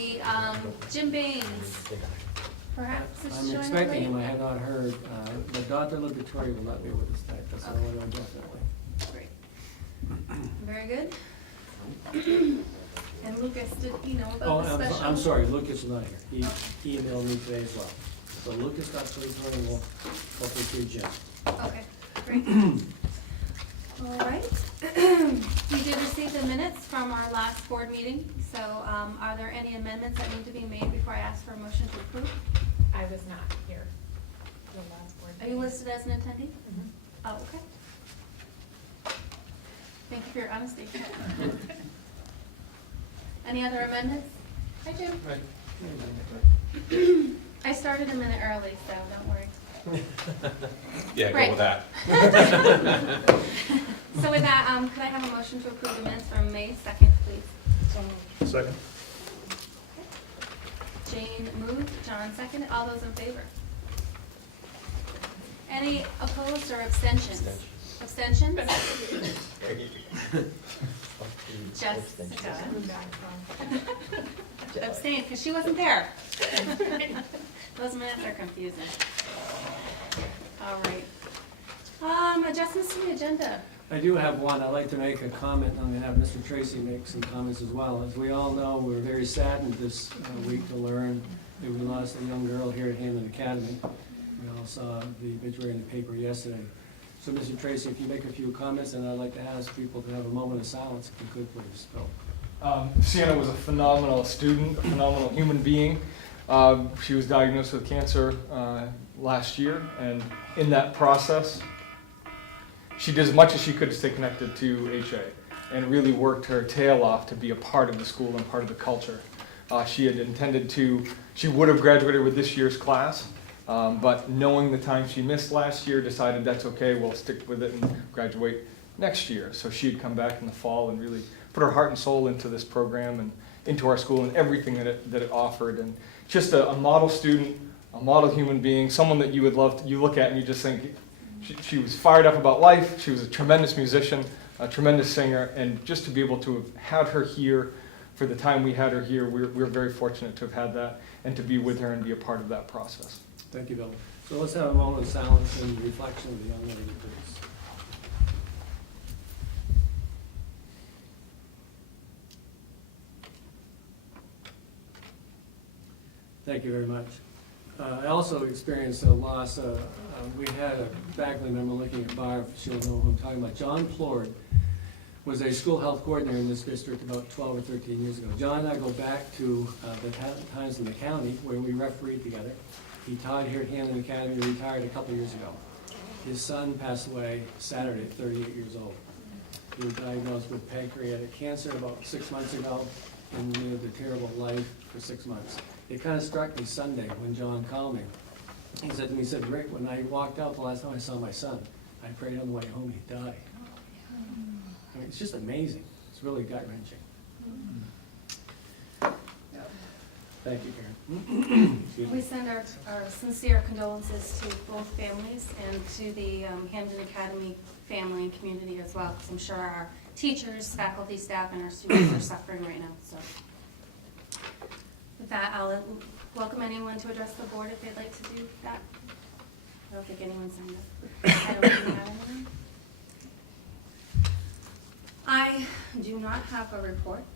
we, Jim Baines, perhaps is I'm showing up expecting him, late? I have not heard, but Dr. Liberatory will not be with us tonight, that's all I know definitely. Great. Very good. And Lucas, did you know Oh, about the special? I'm sorry, Lucas is not here, he emailed me today as well. So Lucas, Dr. Liberatory will hopefully see Jim. Okay, great. All right. We did receive the minutes from our last board meeting, so are there any amendments that need to be made before I ask for a motion to approve? I was not here the last board Are you meeting. listed as an attendee? Mhm. Oh, okay. Thank you for your honesty. Any other amendments? Hi, Jim. I started a minute early, so don't worry. Yeah, go Right. with that. So with that, could I have a motion to approve the minutes from May 2nd, please? Second. Jane moved, John seconded, all those in favor? Any opposed or abstentions? Abstentions? Jessica abstained because she wasn't there. Those minutes are confusing. All right. Adjustments to the agenda. I do have one. I'd like to make a comment. I'm going to have Mr. Tracy make some comments as well. As we all know, we're very saddened this week to learn that we lost a young girl here at Hampden Academy. We all saw the obituary in the paper yesterday. So, Mr. Tracy, if you make a few comments, and I'd like to ask people to have a moment of silence, if you could, please. Go. Sienna was a phenomenal student, a phenomenal human being. She was diagnosed with cancer last year, and in that process, she did as much as she could to stay connected to HA and really worked her tail off to be a part of the school and part of the culture. She had intended to, she would have graduated with this year's class, but knowing the time she missed last year, decided that's okay, we'll stick with it and graduate next year. So she had come back in the fall and really put her heart and soul into this program and into our school and everything that it offered. And just a model student, a model human being, someone that you would love to, you look at and you just think, she was fired up about life, she was a tremendous musician, a tremendous singer, and just to be able to have had her here for the time we had her here, we're very fortunate to have had that and to be with her and be a part of that process. Thank you, Bill. So let's have a moment of silence and reflection of the young lady, please. Thank you very much. I also experienced a loss. We had a faculty member looking at Barb, she'll know who I'm talking about. John Plord was a school health coordinator in this district about 12 or 13 years ago. John and I go back to the times in the county where we refereed together. He taught here at Hampden Academy, retired a couple years ago. His son passed away Saturday at 38 years old. He was diagnosed with pancreatic cancer about 6 months ago and lived a terrible life for 6 months. It kind of struck me Sunday when John called me. He said to me, he said, Rick, when I walked out the last time I saw my son, I prayed on the way home he'd die. I mean, it's just amazing. It's really gut-wrenching. Thank you, Karen. Excuse me. We send our sincere condolences to both families and to the Hampden Academy family and community as well, because I'm sure our teachers, faculty, staff, and our students are suffering right now. So, with that, I'll welcome anyone to address the board if they'd like to do that. I don't think anyone signed up. I don't think we have anyone. I do not have a report,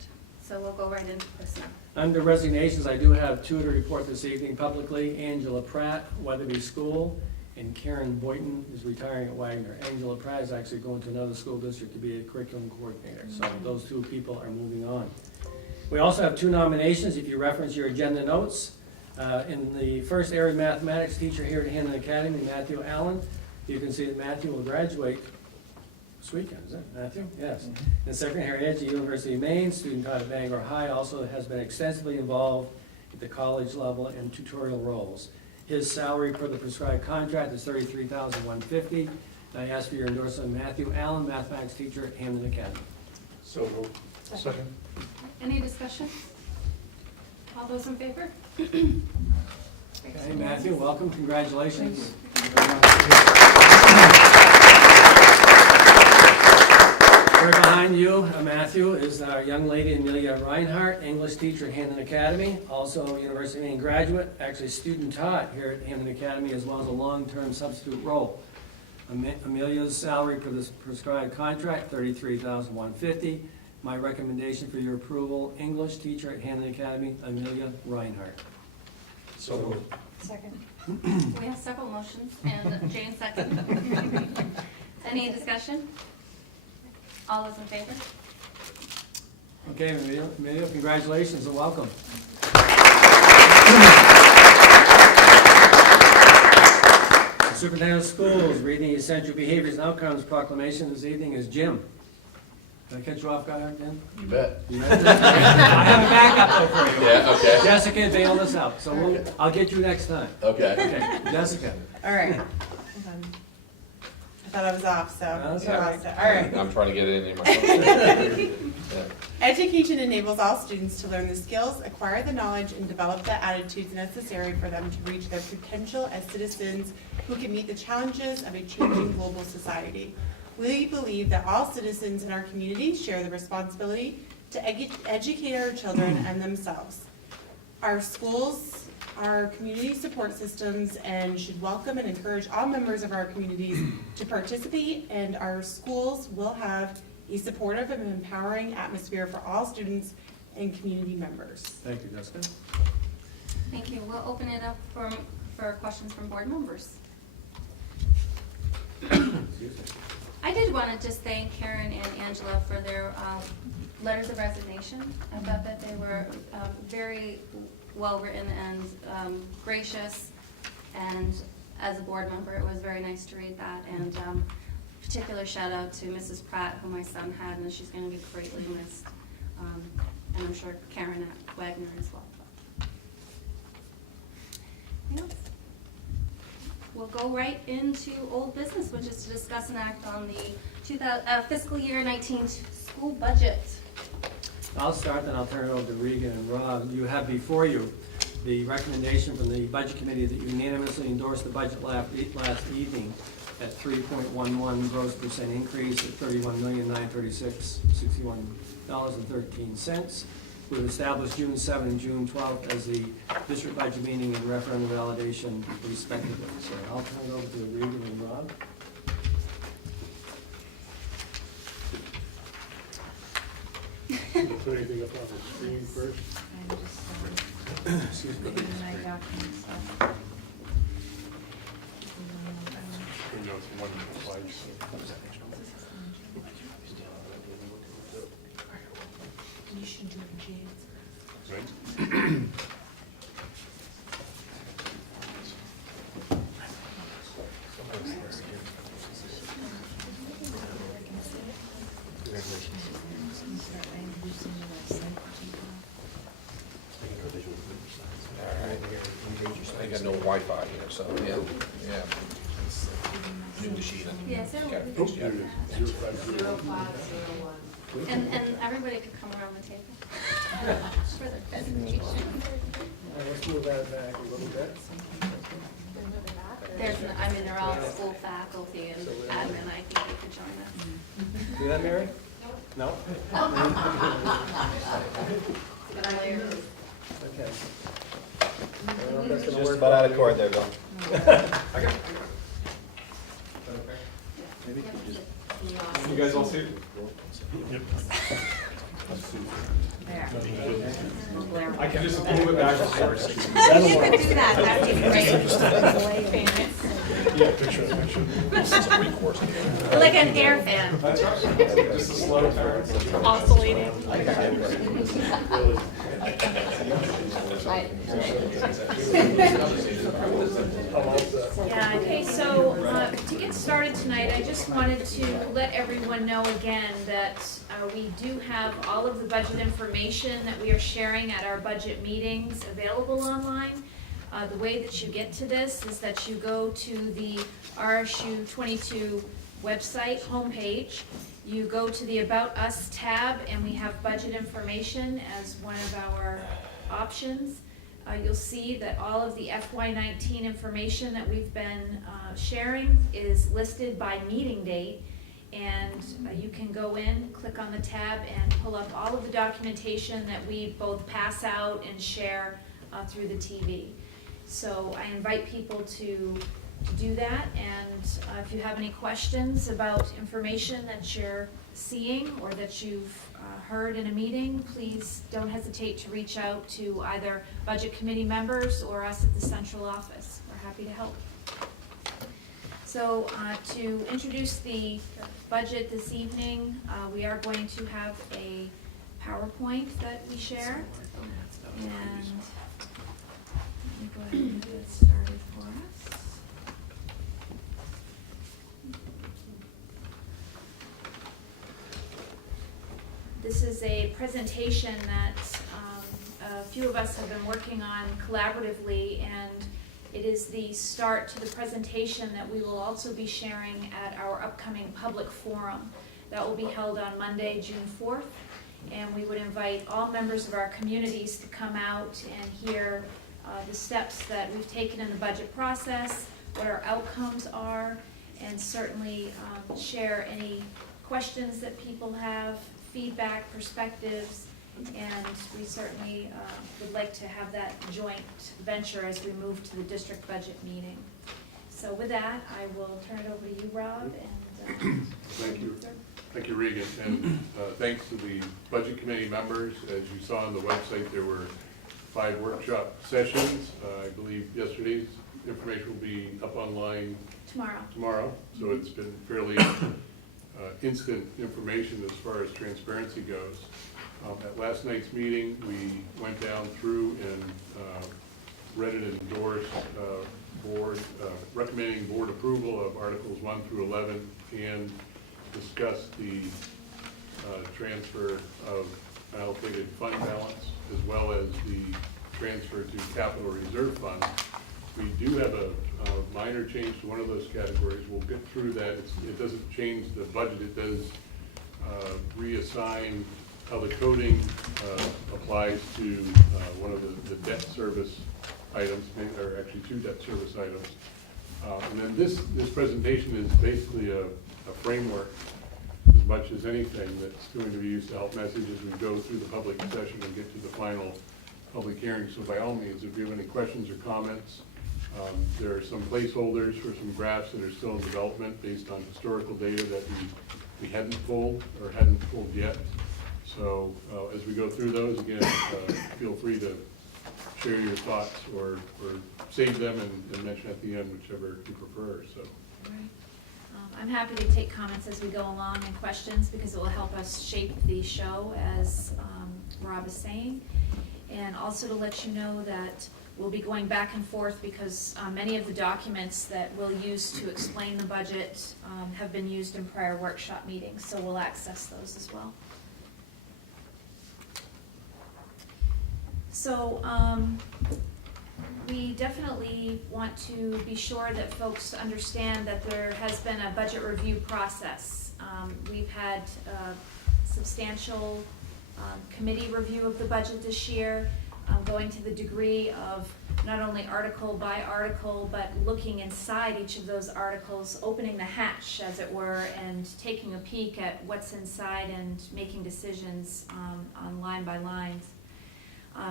so we'll go right into personnel. Under resignations, I do have two to report this evening publicly. Angela Pratt, Weatherby School, and Karen Boynton is retiring at Wagner. Angela Pratt is actually going to another school district to be a curriculum coordinator, so those two people are moving on. We also have two nominations, if you reference your agenda notes. In the first area mathematics teacher here at Hampden Academy, Matthew Allen. You can see that Matthew will graduate this weekend, is it, Matthew? Yes. And second, Harry Edge at University of Maine, student taught at Bangor High, also has been extensively involved at the college level in tutorial roles. His salary per the prescribed contract is $33,150. I ask for your endorsement, Matthew Allen, mathematics teacher at Hampden Academy. So moved. Second. Any discussion? All those in favor? Okay, Matthew, welcome, congratulations. Right behind front of you, Matthew, is our young lady Amelia Reinhardt, English teacher at Hampden Academy, also University of Maine graduate, actually student taught here at Hampden Academy, as well as a long-term substitute role. Amelia's salary for this prescribed contract, $33,150. My recommendation for your approval, English teacher at Hampden Academy, Amelia Reinhardt. So moved. Second. We have several motions, and Jane second. Any discussion? All those in favor? Okay, Amelia, congratulations and welcome. Superintendent of Schools, reading the Essential Behaviors and Outcomes Proclamation this evening is Jim. Did I catch you off guard, Jim? You bet. You ready? I have a backup though for you. Yeah, okay. Jessica bailed us out, so I'll get you next time. Okay. Okay, Jessica. All right. I thought I was off, so. That's you're all all right. set. All right. I'm trying to get it in myself. Yeah. Education enables all students to learn the skills, acquire the knowledge, and develop the attitudes necessary for them to reach their potential as citizens who can meet the challenges of a changing global society. We believe that all citizens in our community share the responsibility to educate our children and themselves. Our schools are community support systems and should welcome and encourage all members of our communities to participate, and our schools will have a supportive and empowering atmosphere for all students and community members. Thank you, Jessica. Thank you. We'll open it up for questions from board members. Excuse me. I did want to just thank Karen and Angela for their letters of resignation. I thought that they were very well written and gracious, and as a board member it was very nice to read that. And particular shout out to Mrs. Pratt, who my son had, and she's going to be greatly missed, and I'm sure Karen at Wagner as well. Anything else? We'll go right into old business, which is to discuss and act on the fiscal year 19 school budget. I'll start, then I'll turn it over to Regan and Rob. You have before you the recommendation from the Budget Committee that unanimously endorsed the budget last evening at 3.11 gross percent increase at $31,936,61.13. We've established June 7th and June 12th as the district budget meeting and referendum validation respectively. So I'll turn it over to Regan and Rob. Put anything up on the screen first? Excuse me. You know, it's one slide. You should do it, James. Right? I got no Wi-Fi here, so, yeah. New machine. Yes, there Got it will fixed be. yet. 0501. And everybody could come around the table for their presentation. Let's move that back a little bit. They're all school faculty and admin. I think they could join us. Do that, Mary? No? Okay. I don't know if that's gonna Just work. about out of court there, Bill. You guys all see it? I can just move it back. You could do that, that'd be great. Yeah, picture. This is a recourse. Like an air fan. That's right. Just a slow turn. Oscillating. Yeah, okay, so to get started tonight, I just wanted to let everyone know again that we do have all of the budget information that we are sharing at our budget meetings available online. The way that you get to this is that you go to the RSU 22 website homepage. You go to the About Us tab, and we have budget information as one of our options. You'll see that all of the FY19 information that we've been sharing is listed by meeting date, And you can go in, click on the tab, and pull up all of the documentation that we both pass out and share through the TV. So I invite people to do that, and if you have any questions about information that you're seeing or that you've heard in a meeting, please don't hesitate to reach out to either Budget Committee members or us at the central office. We're happy to help. So to introduce the budget this evening, we are going to have a PowerPoint that we share. And let me go ahead and get it started for us. This is a presentation that a few of us have been working on collaboratively, and it is the start to the presentation that we will also be sharing at our upcoming public forum. That will be held on Monday, June 4th, and we would invite all members of our communities to come out and hear the steps that we've taken in the budget process, what our outcomes are, and certainly share any questions that people have, feedback, perspectives, and we certainly would like to have that joint venture as we move to the district budget meeting. So with that, I will turn it over to you, Rob, and Thank you, Regan, and thanks to the Budget Committee members. As you saw on the website, there were 5 workshop sessions. I believe yesterday's information will be up online tomorrow, so it's been fairly instant information as far as transparency goes. At last night's meeting, we went down through and read and endorsed recommending board approval of Articles 1 through 11 and discussed the transfer of allocated fund balance as well as the transfer to capital reserve fund. We do have a minor change to one of those categories. We'll get through that. It doesn't change the budget. It does reassign how the coding applies to one of the debt service items, or actually 2 debt service items. And then this presentation is basically a framework as much as anything that's going to be used to help message as we go through the public session and get to the final public hearing. So by all means, if you have any questions or comments, there are some placeholders for some graphs that are still in development based on historical data that we hadn't pulled or hadn't pulled yet. So as we go through those, again, feel free to share your thoughts or save them and mention at the end, whichever you prefer. So. Right. I'm happy to take comments as we go along and questions because it will help us shape the show, as Rob is saying. And also to let you know that we'll be going back and forth because many of the documents that we'll use to explain the budget have been used in prior workshop meetings, so we'll access those as well. So we definitely want to be sure that folks understand that there has been a budget review process. We've had substantial committee review of the budget this year, going to the degree of not only article by article, but looking inside each of those articles, opening the hatch, as it were, and taking a peek at what's inside and making decisions on line by lines.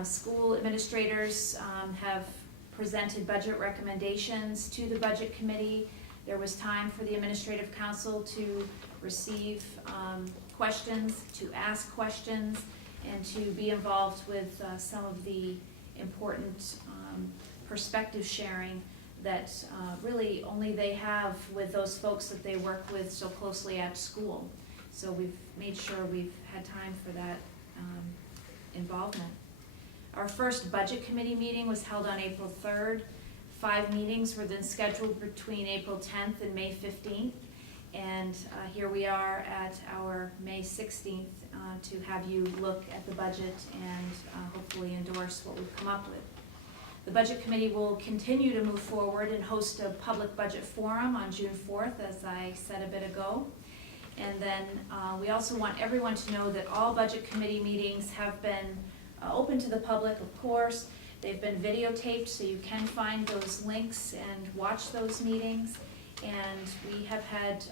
School administrators have presented budget recommendations to the budget committee. There was time for the administrative council to receive questions, to ask questions, and to be involved with some of the important perspective sharing that really only they have with those folks that they work with so closely at school. So we've made sure we've had time for that involvement. Our first budget committee meeting was held on April 3rd. 5 meetings were then scheduled between April 10th and May 15th. And here we are at our May 16th to have you look at the budget and hopefully endorse what we've come up with. The Budget Committee will continue to move forward and host a public budget forum on June 4th, as I said a bit ago. And then we also want everyone to know that all Budget Committee meetings have been open to the public, of course. They've been videotaped, so you can find those links and watch those meetings. And we have had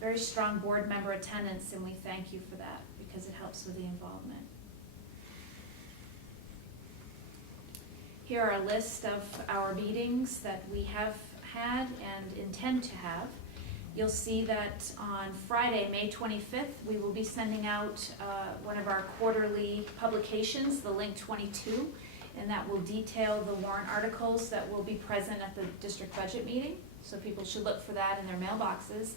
very strong board member attendance, and we thank you for that because it helps with the involvement. Here are a list of our meetings that we have had and intend to have. You'll see that on Friday, May 25th, we will be sending out one of our quarterly publications, the Link 22, and that will detail the warrant articles that will be present at the district budget meeting. So people should look for that in their mailboxes.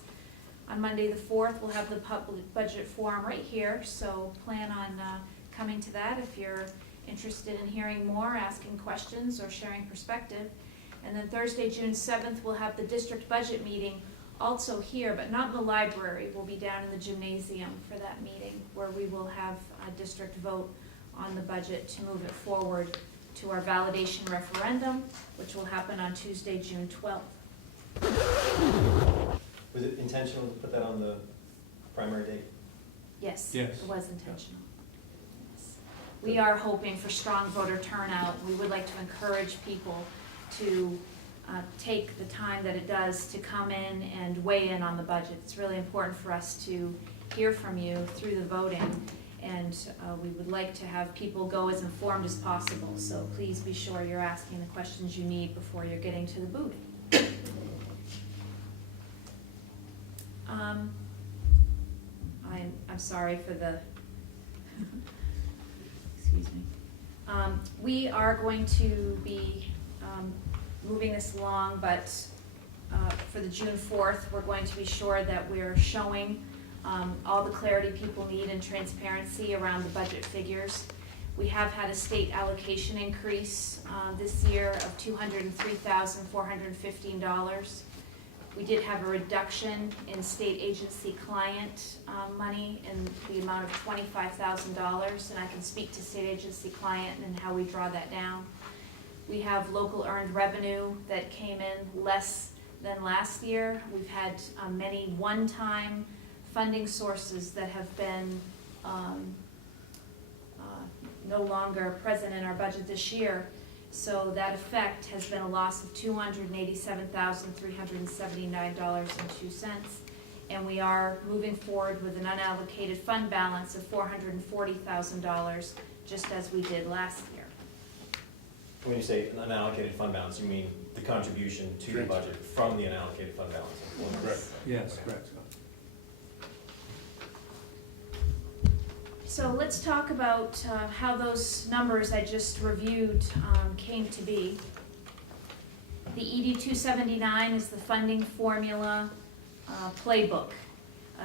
On Monday the 4th, we'll have the public budget forum right here, so plan on coming to that if you're interested in hearing more, asking questions, or sharing perspective. And then Thursday, June 7th, we'll have the district budget meeting also here, but not in the library. We'll be down in the gymnasium for that meeting, where we will have a district vote on the budget to move it forward to our validation referendum, which will happen on Tuesday, June 12th. Was it intentional to put that on the primary date? Yes, Yes. it was intentional. Yes. We are hoping for strong voter turnout. We would like to encourage people to take the time that it does to come in and weigh in on the budget. It's really important for us to hear from you through the voting, and we would like to have people go as informed as possible. So please be sure you're asking the questions you need before you're getting to the booth. I'm sorry for the, excuse me. We are going to be moving this along, but for the June 4th, we're going to be sure that we're showing all the clarity people need and transparency around the budget figures. We have had a state allocation increase this year of $203,415. We did have a reduction in state agency client money in the amount of $25,000, and I can speak to state agency client and how we draw that down. We have local earned revenue that came in less than last year. We've had many one-time funding sources that have been no longer present in our budget this year. So that effect has been a loss of $287,379.02. And we are moving forward with an unallocated fund balance of $440,000, just as we did last year. When you say an unallocated fund balance, you mean the contribution to the budget from the unallocated fund balance? Correct. Yes, correct. So let's talk about how those numbers I just reviewed came to be. The ED 279 is the funding formula playbook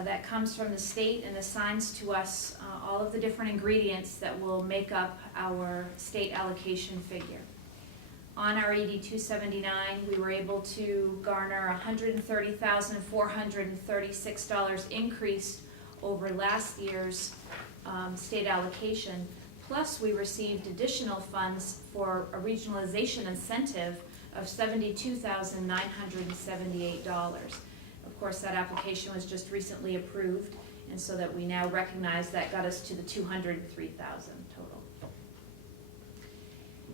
that comes from the state and assigns to us all of the different ingredients that will make up our state allocation figure. On our ED 279, we were able to garner $130,436 increase over last year's state allocation, plus we received additional funds for a regionalization incentive of $72,978. Of course, that application was just recently approved, and so that we now recognize that got us to the $203,000 total.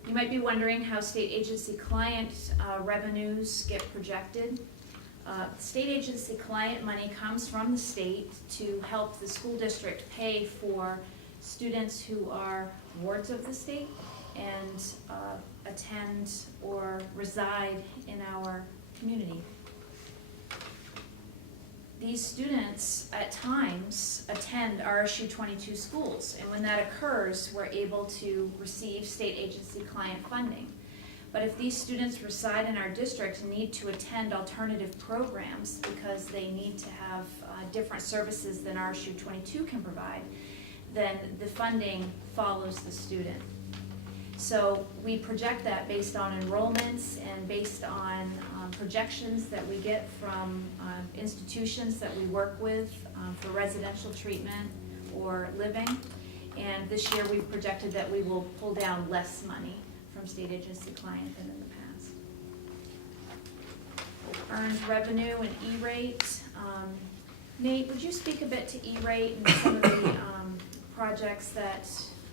You might be wondering how state agency client revenues get projected. State agency client money comes from the state to help the school district pay for students who are wards of the state and attend or reside in our community. These students at times attend RSU 22 schools, and when that occurs, we're able to receive state agency client funding. But if these students reside in our district and need to attend alternative programs because they need to have different services than RSU 22 can provide, then the funding follows the student. So we project that based on enrollments and based on projections that we get from institutions that we work with for residential treatment or living. And this year we've projected that we will pull down less money from state agency client than in the past. Earned revenue and E-rate. Nate, would you speak a bit to E-rate and some of the projects that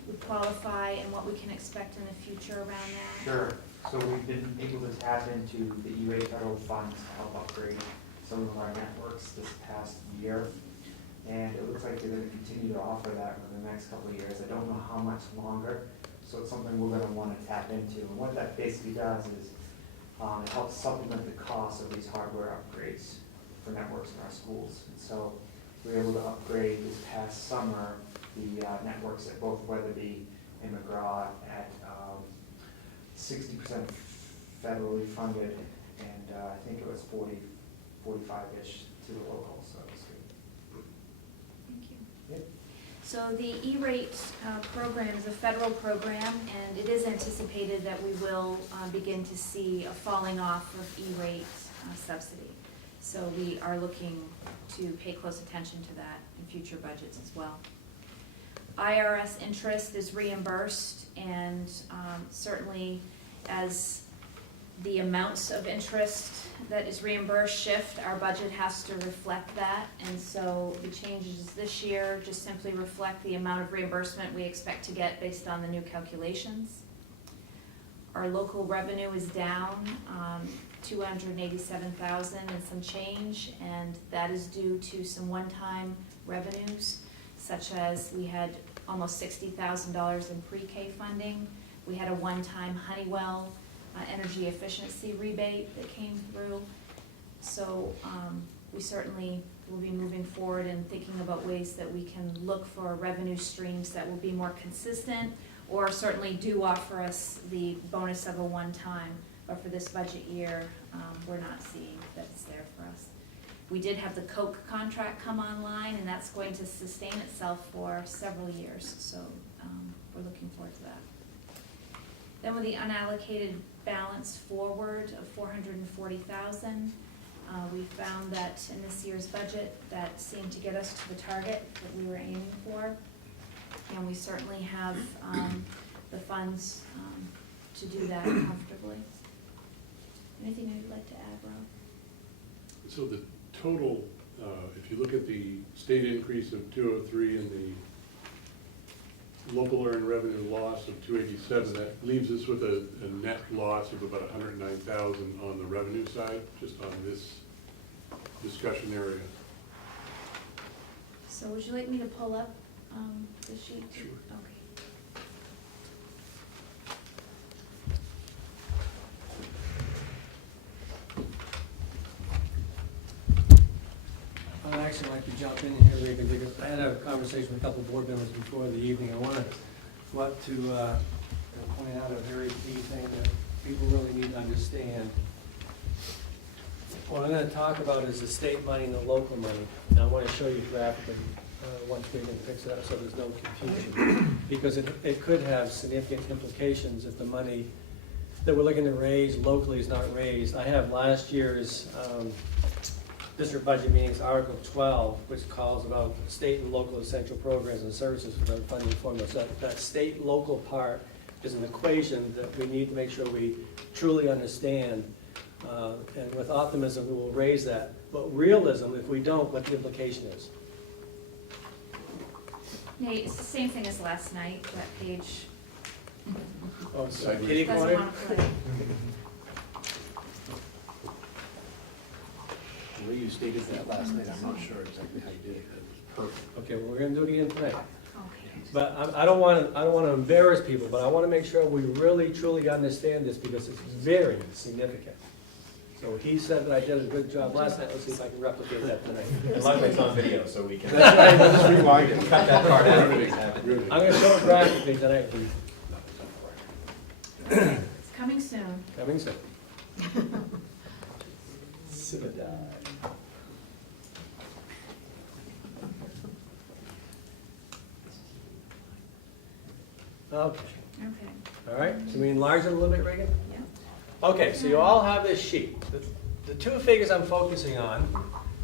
would qualify and what we can expect in the future around that? Sure. So we've been able to tap into the E-rate federal funds to help upgrade some of our networks this past year. And it looks like they're gonna continue to offer that for the next couple of years. I don't know how much longer, so it's something we're gonna wanna tap into. And what that basically does is, it helps supplement the cost of these hardware upgrades for networks in our schools. And so we were able to upgrade this past summer the networks at both Weatherby and McGraw at 60% federally funded, and I think it was 45-ish to the local, so it was good. Thank you. Yep. So the E-rate program is a federal program, and it is anticipated that we will begin to see a falling off of E-rate subsidy. So we are looking to pay close attention to that in future budgets as well. IRS interest is reimbursed, and certainly as the amounts of interest that is reimbursed shift, our budget has to reflect that. And so the changes this year just simply reflect the amount of reimbursement we expect to get based on the new calculations. Our local revenue is down 287,000 and some change, and that is due to some one-time revenues, such as we had almost $60,000 in pre-K funding. We had a one-time Honeywell energy efficiency rebate that came through. So we certainly will be moving forward and thinking about ways that we can look for revenue streams that will be more consistent, or certainly do offer us the bonus of a one-time. But for this budget year, we're not seeing that it's there for us. We did have the Coke contract come online, and that's going to sustain itself for several years, so we're looking forward to that. Then with the unallocated balance forward of $440,000, we found that in this year's budget, that seemed to get us to the target that we were aiming for, and we certainly have the funds to do that comfortably. Anything you'd like to add, Rob? So the total, if you look at the state increase of 203 and the local earned revenue loss of 287, that leaves us with a net loss of about 109,000 on the revenue side, just on this discussion area. So would you like me to pull up the sheet? Sure. Okay. I'd actually like to jump in here, Regan, because I had a conversation with a couple of board members before the evening. I want to point out a very key thing that people really need to understand. What I'm going to talk about is the state money and the local money. And I want to show you graphically once Regan picks it up so there's no confusion. Because it could have significant implications if the money that we're looking to raise locally is not raised. I have last year's district budget meetings, Article 12, which calls about state and local essential programs and services for the funding formula. So that state-local part is an equation that we need to make sure we truly understand. And with optimism, we will raise that. But realism, if we don't, what the implication is. Nate, it's the same thing as last night, that page. Oh, sorry, Doesn't kitty Doesn't corner? want to play. The way you stated that last night, I'm not sure exactly how you did it, but it was perfect. Okay, well, we're going to do it again tonight. Okay. But I don't want to embarrass people, but I want to make sure we really, truly understand this because it's very significant. So he said that I did a good job last night. Let's see if I can replicate that tonight. And luckily it's on video, so we can That's right, we'll just rewind it. cut that part out. Really. I'm going to show it graphically tonight, please. It's coming soon. Coming soon. Okay, Okay. all right, so we enlarge it a little bit, Reagan? Yeah. Okay, so you all have this sheet. The two figures I'm focusing on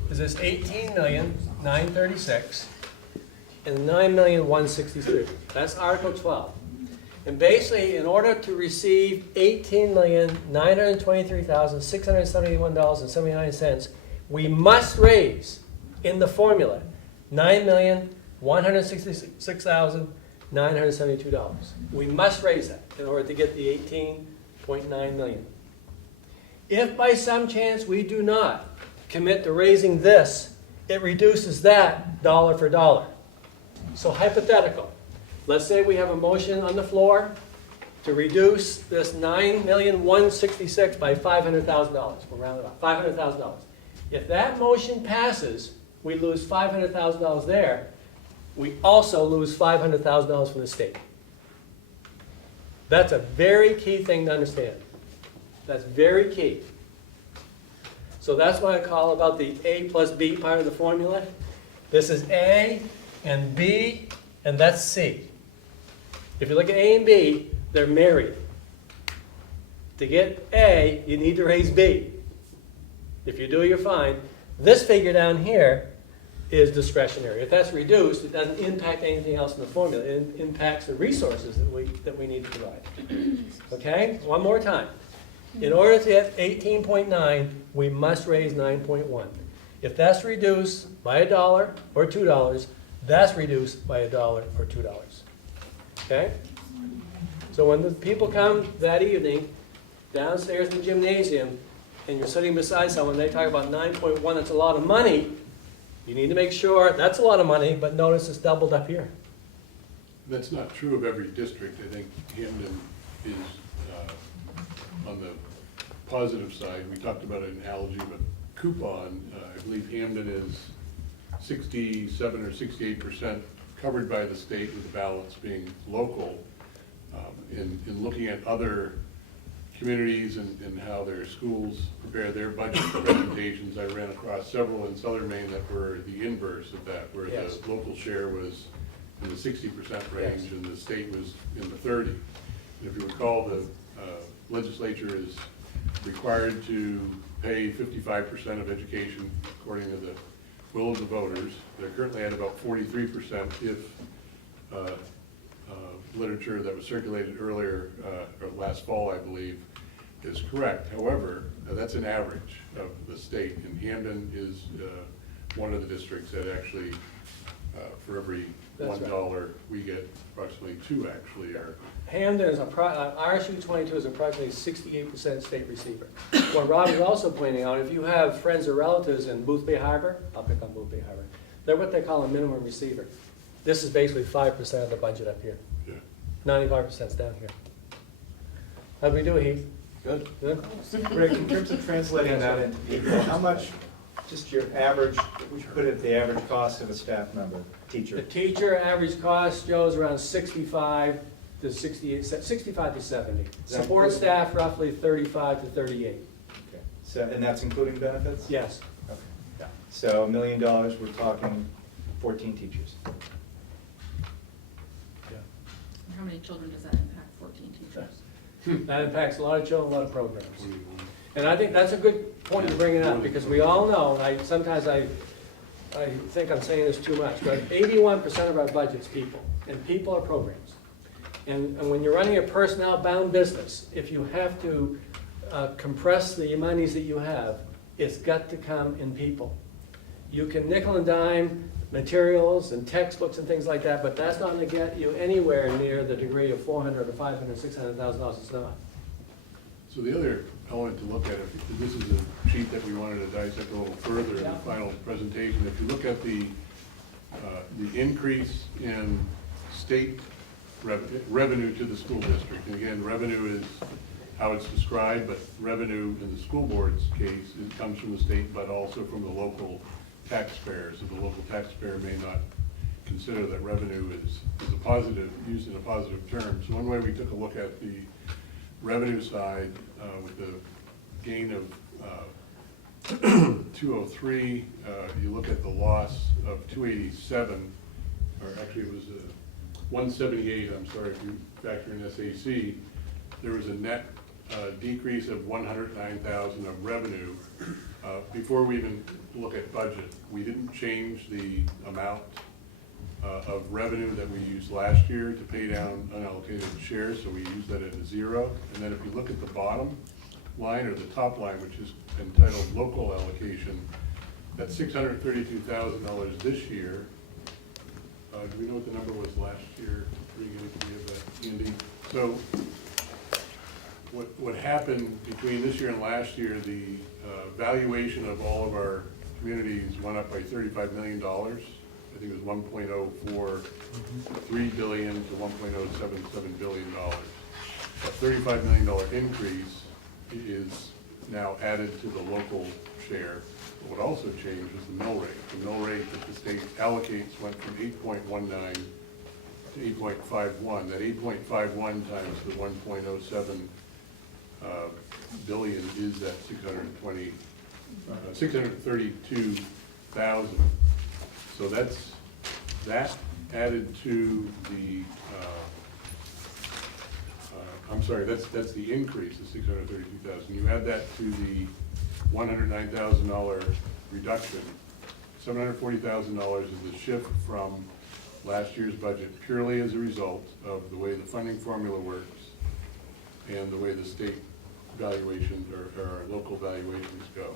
is this 18,936,000 and 9,163,000. That's Article 12. And basically, in order to receive $18,923,671.79, we must raise in the formula $9,166,972. We must raise that in order to get the 18.9 million. If by some chance we do not, commit to raising this, it reduces that dollar for dollar. So hypothetical, let's say we have a motion on the floor to reduce this $9,166,000 by $500,000. We'll round it up, $500,000. If that motion passes, we lose $500,000 there. We also lose $500,000 from the state. That's a very key thing to understand. That's very key. So that's what I call about the A plus B part of the formula. This is A and B, and that's C. If you look at A and B, they're married. To get A, you need to raise B. If you do, you're fine. This figure down here is discretionary. If that's reduced, it doesn't impact anything else in the formula. It impacts the resources that we need to provide. Okay? One more time. In order to get 18.9, we must raise 9.1. If that's reduced by $1 or $2, that's reduced by $1 or $2. Okay? So when the people come that evening downstairs in the gymnasium and you're sitting beside someone, they talk about 9.1, that's a lot of money. You need to make sure that's a lot of money, but notice it's doubled up here. That's not true of every district. I think Hampden is on the positive side. We talked about an analogy, but coupon, I believe Hampden is 67 or 68% covered by the state, with the balance being local. In looking at other communities and how their schools prepare their budget presentations, I ran across several in southern Maine that were the inverse of that, where Yes. the local share was in the 60% range Yes. and the state was in the 30. And if you recall, the legislature is required to pay 55% of education according to the will of the voters. They're currently at about 43% if literature that was circulated earlier, or last fall, I believe, is correct. However, that's an average of the state, and Hampden is one of the districts that actually, for every That's $1, we get approximately 2 actually are. Hampden is RSU 22 is approximately 68% state receiver. What Rob is also pointing out, if you have friends or relatives in Booth Bay Harbor, I'll pick on Booth Bay Harbor, they're what they call a minimum receiver. This is basically 5% of the budget up here. Yeah. 95% is down here. How'd we do, Heath? Good. Good? Rick, in terms of translating that into people, how much, just your average, would you put it at the average cost of a staff member, The teacher? teacher average cost, Joe, is around 65 to 68, 65 to 70. that Support include- staff, roughly 35 to 38. Okay. So, and that's including benefits? Yes. Okay. Yeah. So $1 million, we're talking 14 teachers. How many children does that impact, 14 teachers? That impacts a lot of children, a lot of programs. And I think that's a good point to bring it up, because we all know, sometimes I think I'm saying this too much, but 81% of our budget's people, and people are programs. And when you're running a personnel-bound business, if you have to compress the monies that you have, it's got to come in people. You can nickel and dime materials and textbooks and things like that, but that's not going to get you anywhere near the degree of $400,000 or $500,000, $600,000. It's not. So the other element to look at, if this is a sheet that we wanted to dissect a little further in the final presentation, if you look at the increase in state revenue to the school district, and again, revenue is how it's described, but revenue in the school board's case, it comes from the state, but also from the local taxpayers. So the local taxpayer may not consider that revenue is a positive, used in a positive term. So one way we took a look at the revenue side with the gain of 203, you look at the loss of 287, or actually it was 178, I'm sorry, if you factor in SAC, there was a net decrease of 109,000 of revenue. Before we even look at budget, we didn't change the amount of revenue that we used last year to pay down unallocated shares, so we used that at a 0. And then if you look at the bottom line, or the top line, which is entitled local allocation, that's $632,000 this year. Do we know what the number was last year? Are you going to give that, Andy? So what happened between this year and last year, the valuation of all of our communities went up by $35 million. I think it was 1.043 billion to 1.077 billion dollars. A $35 million increase is now added to the local share. What also changed was the mill rate. The mill rate that the state allocates went from 8.19 to 8.51. That 8.51 times the 1.07 billion is that 632,000. So that's added to the, I'm sorry, that's the increase of 632,000. You add that to the $109,000 reduction. $740,000 is the shift from last year's budget purely as a result of the way the funding formula works and the way the state valuations or our local valuations go.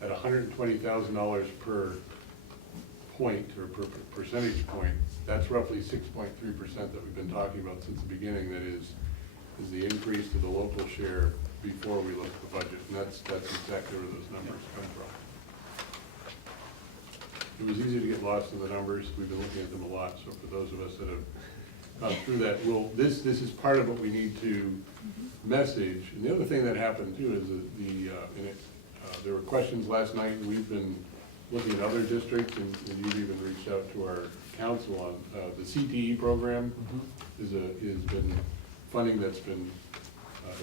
At $120,000 per point or per percentage point, that's roughly 6.3% that we've been talking about since the beginning. That is the increase to the local share before we look at the budget, and that's exactly where those numbers come from. It was easy to get lost in the numbers. We've been looking at them a lot, so for those of us that have gone through that, this is part of what we need to message. And the other thing that happened too is that there were questions last night, and we've been looking at other districts, and you've even reached out to our council on the CTE program. Has been funding that's been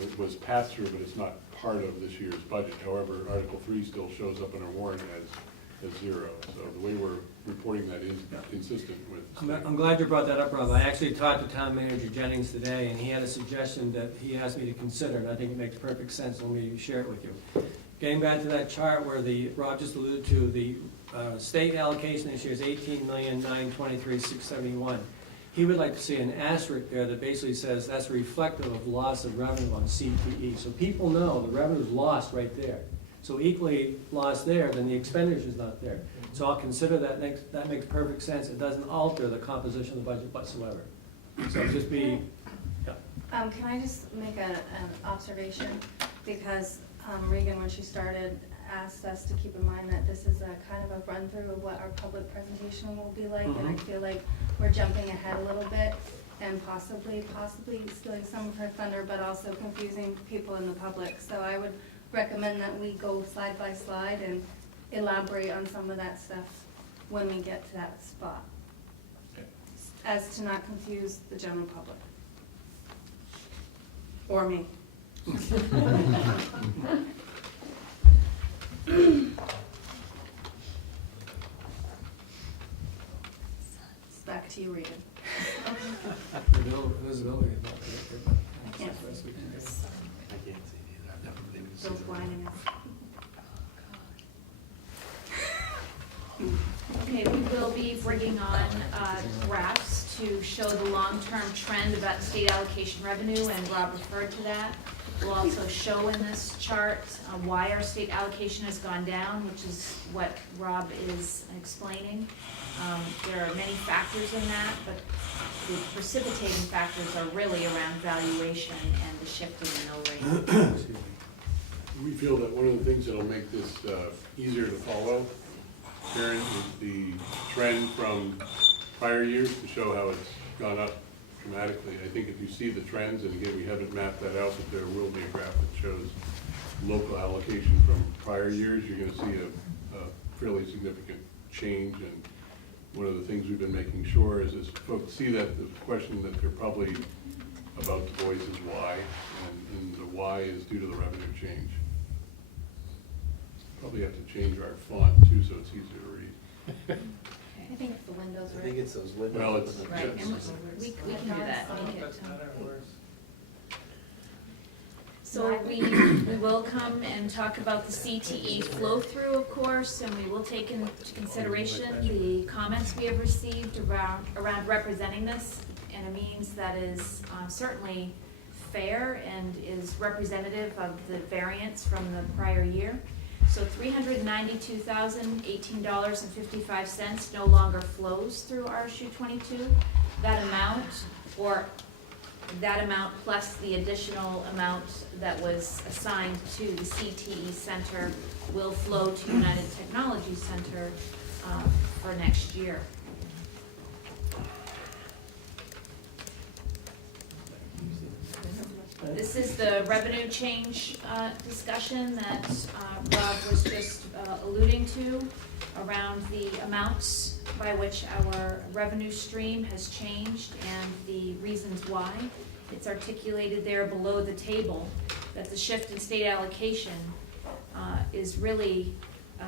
it was passed through, but it's not part of this year's budget. However, Article 3 still shows up in our warrant as zero. So the way we're reporting that is consistent with. I'm glad you brought that up, Rob. I actually talked to Town Manager Jennings today, and he had a suggestion that he asked me to consider, and I think it makes perfect sense. Let me share it with you. Getting back to that chart where Rob just alluded to, the state allocation this year is $18,923,671. He would like to see an asterisk there that basically says that's reflective of loss of revenue on CTE. So people know the revenue is lost right there. So equally lost there, then the expenditure is not there. So I'll consider that that makes perfect sense. It doesn't alter the composition of the budget whatsoever. So just be, yeah. Can I just make an observation? Because Regan, when she started, asked us to keep in mind that this is a kind of a run through of what our public presentation will be like, and I feel like we're jumping ahead a little bit and possibly stealing some of her thunder, but also confusing people in the public. So I would recommend that we go slide by slide and elaborate on some of that stuff when we get to that spot, as to not confuse the general public. Or me. Back to you, Regan. Visibility. I can't see. I can't see it either. I've never been able to see Bill's the blinding us. Okay, we will be bringing on graphs to show the long-term trend about state allocation revenue, and Rob referred to that. We'll also show in this chart why our state allocation has gone down, which is what Rob is explaining. There are many factors in that, but the precipitating factors are really around valuation and the shift in the mill rate. We feel that one of the things that'll make this easier to follow, Karen, is the trend from prior years to show how it's gone up dramatically. I think if you see the trends, and again, we haven't mapped that out, but there will be a graph that shows local allocation from prior years. You're going to see a fairly significant change, and one of the things we've been making sure is folks see that the question that they're probably about to voice is why, and the why is due to the revenue change. Probably have to change our font too, so it's easier to read. I think it's the windows, I right? think it's those windows. Well, it's- Right, and We can do that, make it. So we will come and talk about the CTE flow-through, of course, and we will take into consideration the comments we have received around representing this in a means that is certainly fair and is representative of the variance from the prior year. So $392,018.55 no longer flows through RSU 22. That amount, or that amount plus the additional amount that was assigned to the CTE Center will flow to United Technology Center for next year. This is the revenue change discussion that Rob was just alluding to around the amounts by which our revenue stream has changed and the reasons why. It's articulated there below the table that the shift in state allocation is really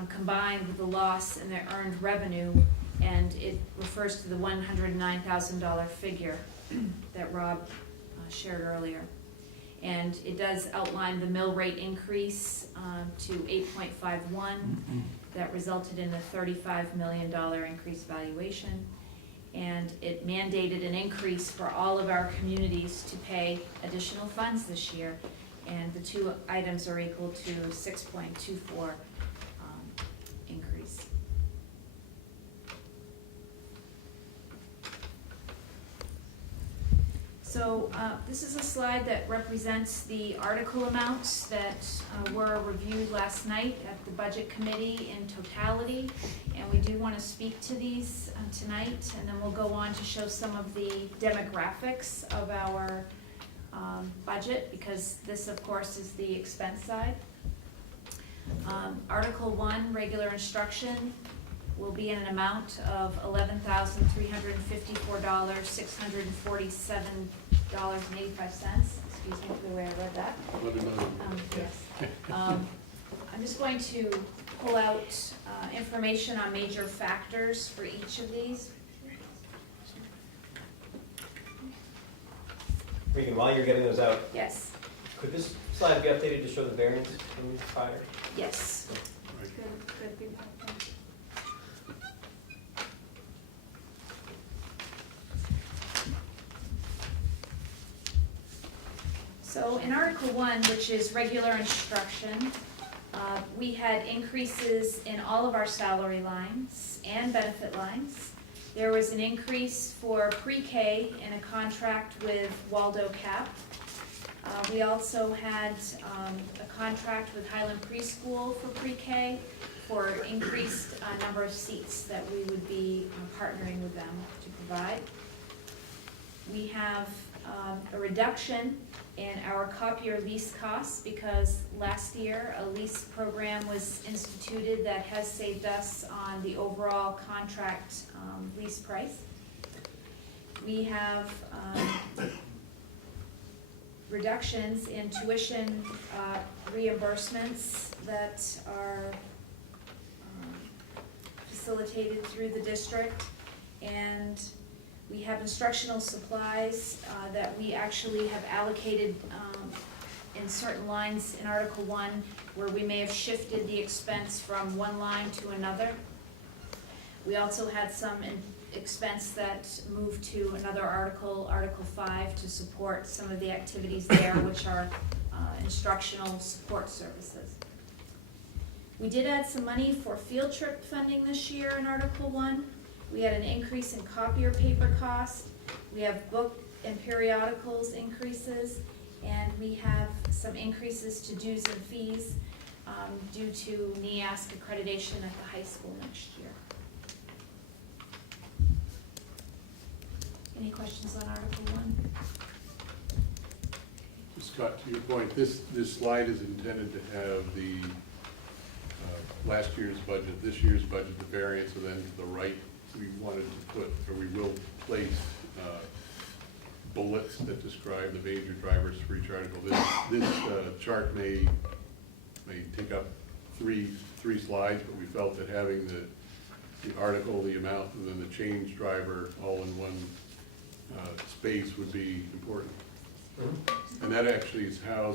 combined with the loss in the earned revenue, and it refers to the $109,000 figure that Rob shared earlier. And it does outline the mill rate increase to 8.51 that resulted in a $35 million increased valuation. And it mandated an increase for all of our communities to pay additional funds this year. And the two items are equal to 6.24 increase. So this is a slide that represents the article amounts that were reviewed last night at the Budget Committee in totality. And we do want to speak to these tonight, and then we'll go on to show some of the demographics of our budget, because this, of course, is the expense side. Article 1, regular instruction, will be in an amount of $11,354, $647.85. Excuse me for the way I read that. Yes. I'm just going to pull out information on major factors for each of these. Regan, while you're getting those out, Yes, could this slide be updated to show the variance from prior? yes. Good feedback. Thank you. So in Article 1, which is regular instruction, we had increases in all of our salary lines and benefit lines. There was an increase for pre-K in a contract with Waldo Cap. We also had a contract with Highland Preschool for pre-K for increased number of seats that we would be partnering with them to provide. We have a reduction in our copier lease costs because last year a lease program was instituted that has saved us on the overall contract lease price. We have reductions in tuition reimbursements that are facilitated through the district, and we have instructional supplies that we actually have allocated in certain lines in Article 1 where we may have shifted the expense from one line to another. We also had some expense that moved to another article, Article 5, to support some of the activities there, which are instructional support services. We did add some money for field trip funding this year in Article 1. We had an increase in copier paper cost. We have book and periodicals increases, and we have some increases to dues and fees due to NEASC accreditation at the high school next year. Any questions on Article 1? Scott, to your point, this slide is intended to have the last year's budget, this year's budget, the variance, and then to the right, we wanted to put, or we will place bullets that describe the major drivers for each article. This chart may take up three slides, but we felt that having the article, the amount, and then the change driver all in one space would be important. And that actually is how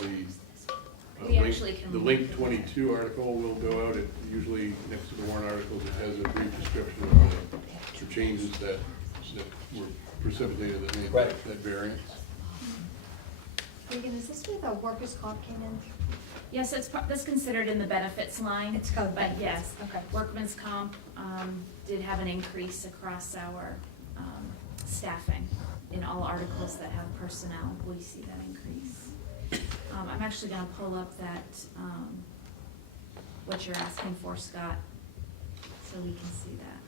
the link 22 article will go out. It usually, next to the warrant articles, it has a brief description of the changes that were precipitated that made that variance. Regan, is this where the workers' comp came in? Yes, that's considered in the benefits line. It's called But benefits. yes, Okay. workman's comp did have an increase across our staffing. In all articles that have personnel, we see that increase. I'm actually gonna pull up that, what you're asking for, Scott, so we can see that.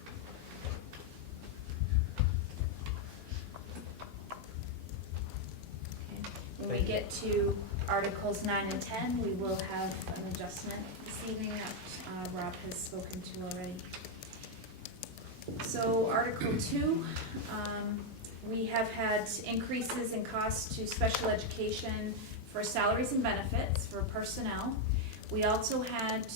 Okay. When we get to Articles 9 and 10, we will have an adjustment this evening that Rob has spoken to already. So Article 2, we have had increases in costs to special education for salaries and benefits for personnel. We also had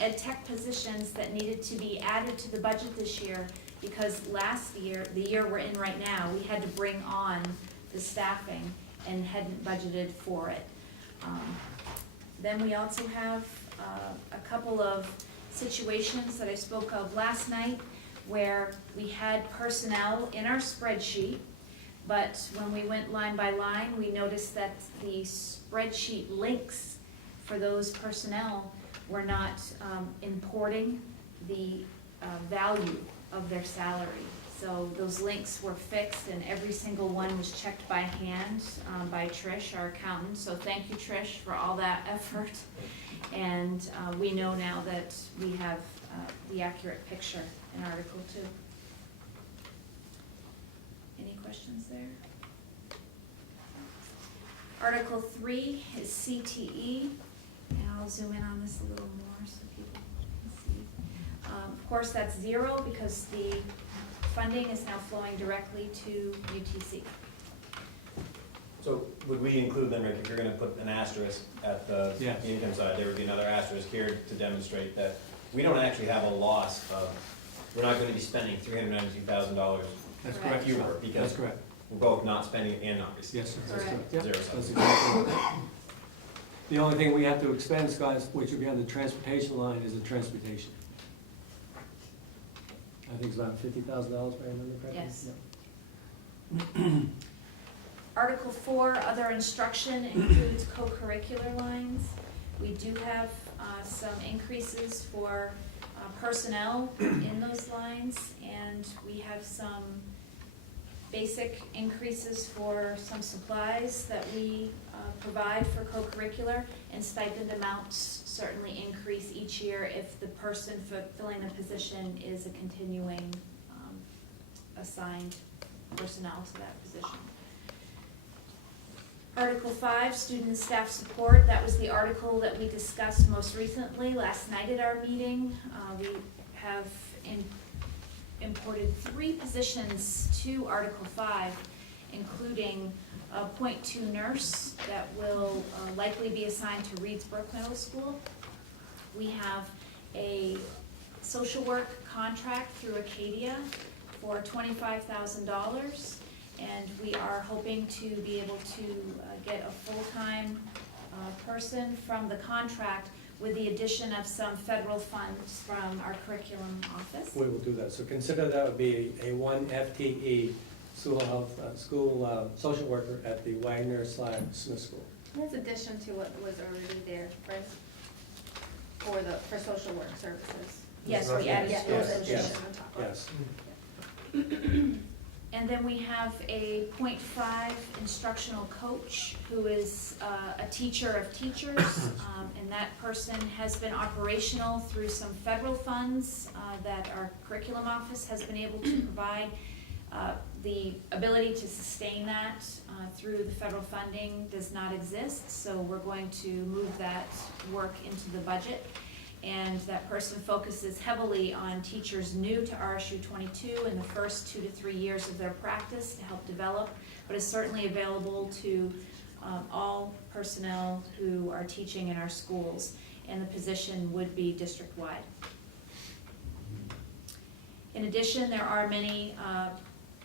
ed tech positions that needed to be added to the budget this year because last year, the year we're in right now, we had to bring on the staffing and hadn't budgeted for it. Then we also have a couple of situations that I spoke of last night where we had personnel in our spreadsheet, but when we went line by line, we noticed that the spreadsheet links for those personnel were not importing the value of their salary. So those links were fixed and every single one was checked by hand by Trish, our accountant. So thank you, Trish, for all that effort. And we know now that we have the accurate picture in Article 2. Any questions there? Article 3 is CTE, and I'll zoom in on this a little more so people can see. Of course, that's 0 because the funding is now flowing directly to UTC. So would we include then, Rick, if you're gonna put an asterisk at the Yes. income side, there would be another asterisk here to demonstrate that we don't actually have a loss of, we're not gonna be spending $392,000 That's Correct. correct. fewer, That's because correct. we're both not spending and not receiving. Yes, sir, that's Correct. correct. Yep, Zero sum. that's exactly right. The only thing we have to expend, Scott, is- which would be on the transportation line, is the transportation. I think it's about $50,000, if I remember correctly. Yes. Yep. Article 4, other instruction, includes co-curricular lines. We do have some increases for personnel in those lines, and we have some basic increases for some supplies that we provide for co-curricular, and stipend amounts certainly increase each year if the person filling the position is a continuing assigned personnel to that position. Article 5, student and staff support, that was the article that we discussed most recently last night at our meeting. We have imported 3 positions to Article 5, including a .2 nurse that will likely be assigned to Reedsbrook Middle School. We have a social work contract through Acadia for $25,000. And we are hoping to be able to get a full-time person from the contract with the addition of some federal funds from our curriculum office. We will do that. So consider that would be a 1 FTE school health, social worker at the Wagner/Smith School. That's addition to what was already there, right? For social work services. Yes, we added Yeah, to there's those addition additions. on top of it. Yes. And then we have a .5 instructional coach who is a teacher of teachers. And that person has been operational through some federal funds that our curriculum office has been able to provide. The ability to sustain that through the federal funding does not exist, so we're going to move that work into the budget. And that person focuses heavily on teachers new to RSU 22 in the first 2 to 3 years of their practice to help develop, but is certainly available to all personnel who are teaching in our schools, and the position would be district-wide. In addition, there are many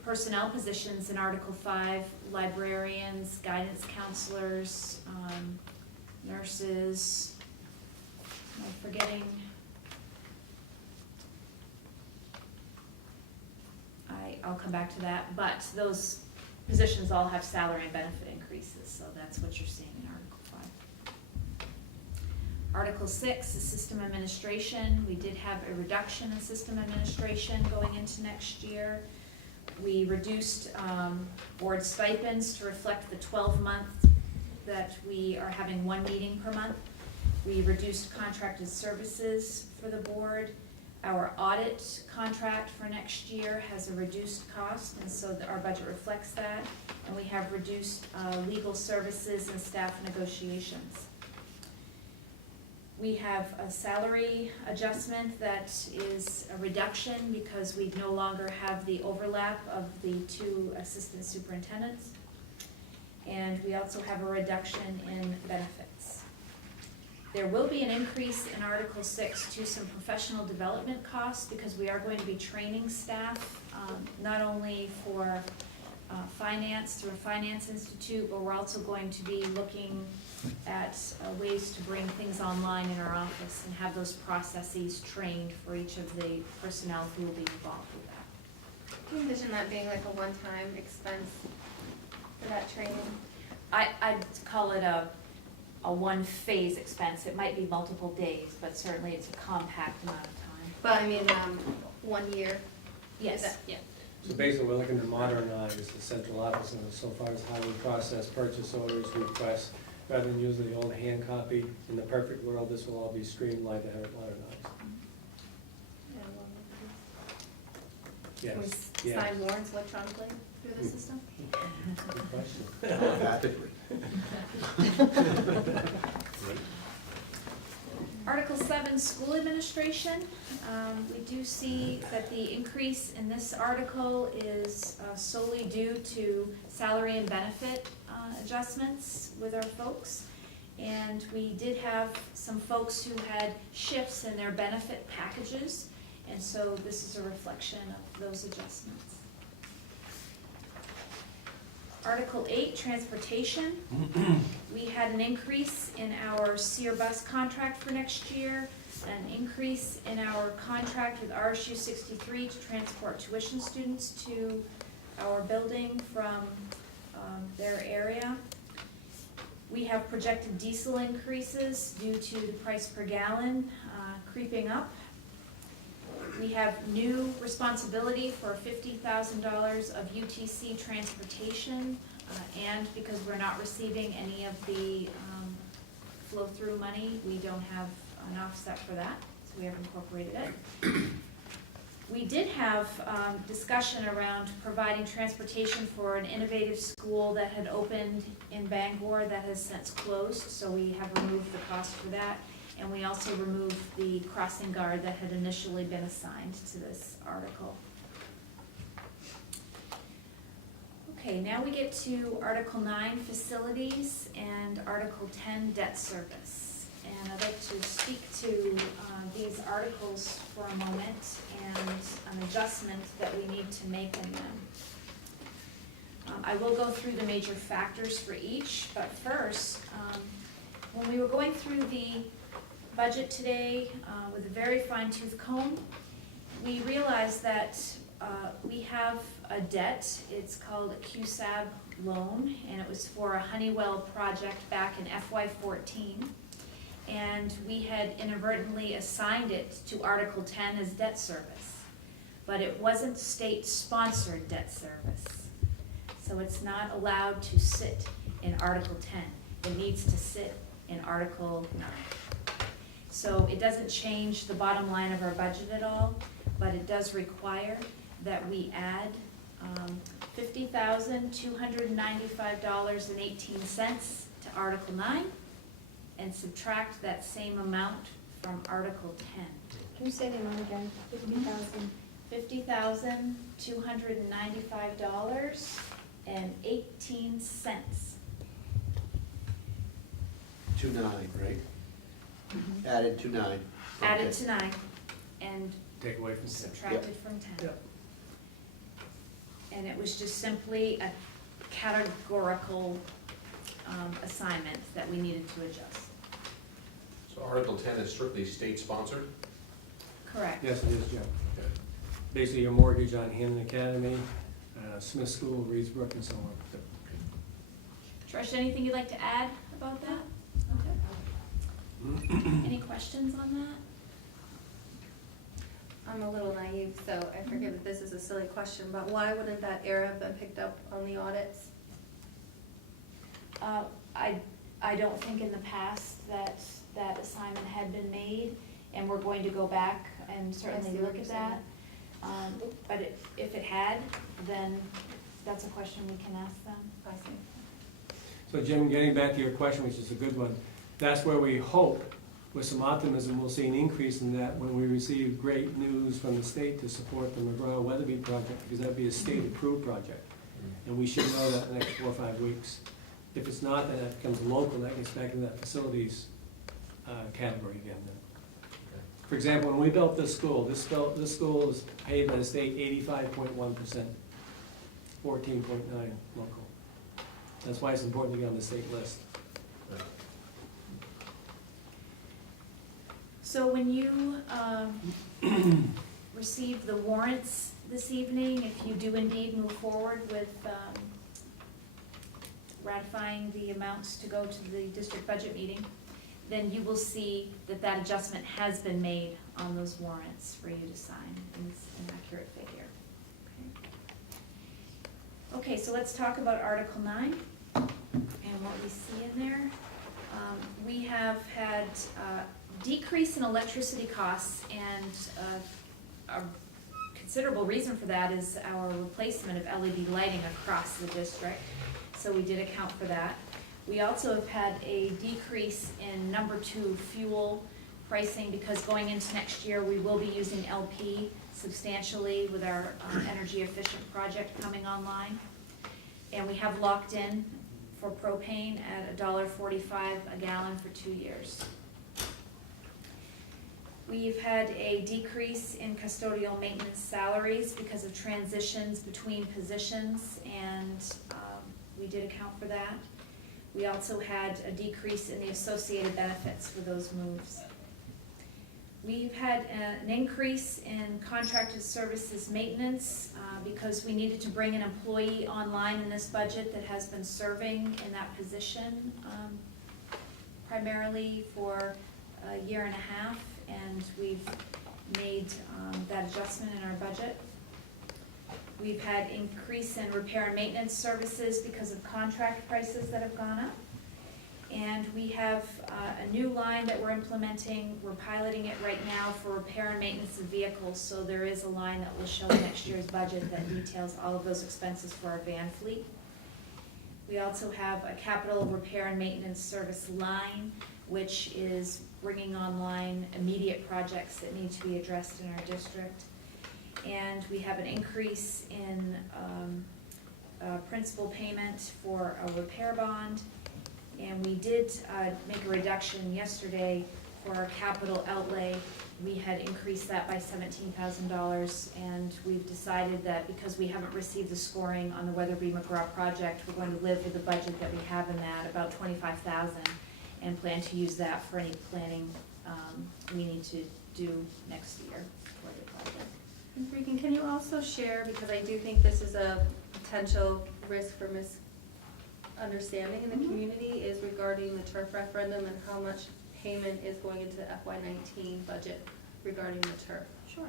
personnel positions in Article 5, librarians, guidance counselors, nurses. Am I forgetting? I'll come back to that, but those positions all have salary and benefit increases, so that's what you're seeing in Article 5. Article 6 is system administration. We did have a reduction in system administration going into next year. We reduced board stipends to reflect the 12-month that we are having one meeting per month. We reduced contracted services for the board. Our audit contract for next year has a reduced cost, and so our budget reflects that. And we have reduced legal services and staff negotiations. We have a salary adjustment that is a reduction because we no longer have the overlap of the 2 assistant superintendents. And we also have a reduction in benefits. There will be an increase in Article 6 to some professional development costs because we are going to be training staff, not only for finance through a finance institute, but we're also going to be looking at ways to bring things online in our office and have those processes trained for each of the personnel who will be involved with that. Do you envision that being like a one-time expense for that training? I'd call it a one-phase expense. It might be multiple days, but certainly it's a compact amount of time. But I mean, 1 year? Is Yes. that- Yeah. So basically, we're looking to modernize the central office and so far as how we process purchase orders, requests, rather than using the old hand copy. In the perfect world, this will all be streamlined to have it modernized. Can we Yes, yes. sign warrants electronically through the system? Good question. Rapidly. Right. Article 7, school administration. We do see that the increase in this article is solely due to salary and benefit adjustments with our folks. And we did have some folks who had shifts in their benefit packages, and so this is a reflection of those adjustments. Article 8, transportation. We had an increase in our SEER bus contract for next year, an increase in our contract with RSU 63 to transport tuition students to our building from their area. We have projected diesel increases due to the price per gallon creeping up. We have new responsibility for $50,000 of UTC transportation, and because we're not receiving any of the flow-through money, we don't have an offset for that, so we have incorporated it. We did have discussion around providing transportation for an innovative school that had opened in Bangor that has since closed, so we have removed the cost for that. And we also removed the crossing guard that had initially been assigned to this article. Okay, now we get to Article 9, facilities, and Article 10, debt service. And I'd like to speak to these articles for a moment and an adjustment that we need to make in them. I will go through the major factors for each, but first, when we were going through the budget today with a very fine-tooth comb, we realized that we have a debt. It's called a QSAB loan, and it was for a Honeywell project back in FY14. And we had inadvertently assigned it to Article 10 as debt service, but it wasn't state-sponsored debt service. So it's not allowed to sit in Article 10. It needs to sit in Article 9. So it doesn't change the bottom line of our budget at all, but it does require that we add $50,295.18 to Article 9 and subtract that same amount from Article 10. Can you say the amount again? 50,000? $50,295.18. 2.9, right? Added to 9. Added Okay. to 9 and Take away from 10. subtracted from 10. Yep. And it was just simply a categorical assignment that we needed to adjust. So Article 10 is strictly state-sponsored? Correct. Yes, it is, Jim. Basically, your mortgage on Hampden Academy, Smith School, Reedsbrook, and so on. Trish, anything you'd like to add about that? Okay. Any questions on that? I'm a little naive, so I forgive if this is a silly question, but why wouldn't that error have been picked up on the audits? I don't think in the past that that assignment had been made, and we're going to go back and I certainly see what look you're at that. But if it had, then that's a question we can ask them. I see. So Jim, getting back to your question, which is a good one, that's where we hope, with some optimism, we'll see an increase in that when we receive great news from the state to support the McGraw-Weatherby project, because that'd be a state-approved project. And we should know that in the next 4 or 5 weeks. If it's not, then that becomes local, that gets back into that facilities category again then. For example, when we built this school is paid by the state 85.1%, 14.9 local. That's why it's important to get on the state list. So when you receive the warrants this evening, if you do indeed move forward with ratifying the amounts to go to the district budget meeting, then you will see that that adjustment has been made on those warrants for you to sign. It's an accurate figure. Okay, so let's talk about Article 9 and what we see in there. We have had decrease in electricity costs, and a considerable reason for that is our replacement of LED lighting across the district, so we did account for that. We also have had a decrease in number 2 fuel pricing, because going into next year we will be using LP substantially with our energy efficient project coming online. And we have locked in for propane at $1.45 a gallon for 2 years. We've had a decrease in custodial maintenance salaries because of transitions between positions, and we did account for that. We also had a decrease in the associated benefits for those moves. We've had an increase in contracted services maintenance because we needed to bring an employee online in this budget that has been serving in that position primarily for a year and a half, and we've made that adjustment in our budget. We've had increase in repair and maintenance services because of contract prices that have gone up. And we have a new line that we're implementing. We're piloting it right now for repair and maintenance of vehicles, so there is a line that will show next year's budget that details all of those expenses for our van fleet. We also have a capital repair and maintenance service line, which is bringing online immediate projects that need to be addressed in our district. And we have an increase in principal payment for a repair bond. And we did make a reduction yesterday for our capital outlay. We had increased that by $17,000, and we've decided that because we haven't received the scoring on the Weatherby McGraw project, we're going to live with the budget that we have in that, about $25,000, and plan to use that for any planning we need to do next year for the project. And Regan, can you also share, because I do think this is a potential risk for misunderstanding in the community, is regarding the turf referendum and how much payment is going into the FY19 budget regarding the turf. Sure.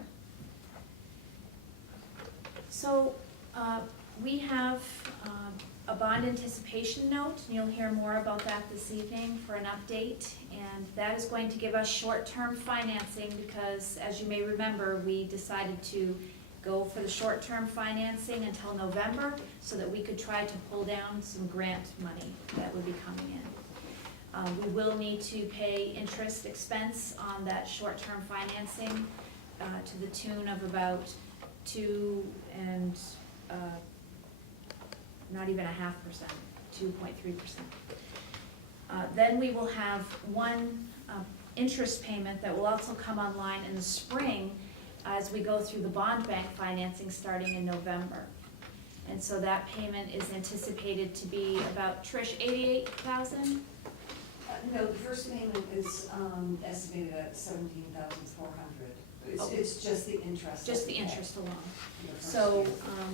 So we have a bond anticipation note, and you'll hear more about that this evening for an update. And that is going to give us short-term financing because, as you may remember, we decided to go for the short-term financing until November so that we could try to pull down some grant money that would be coming in. We will need to pay interest expense on that short-term financing to the tune of about 2 and not even 0.5%, 2.3%. Then we will have one interest payment that will also come online in the spring as we go through the bond bank financing starting in November. And so that payment is anticipated to be about, Trish, $88,000? No, the first payment is estimated at $17,400. It's just the interest. Just the interest alone. So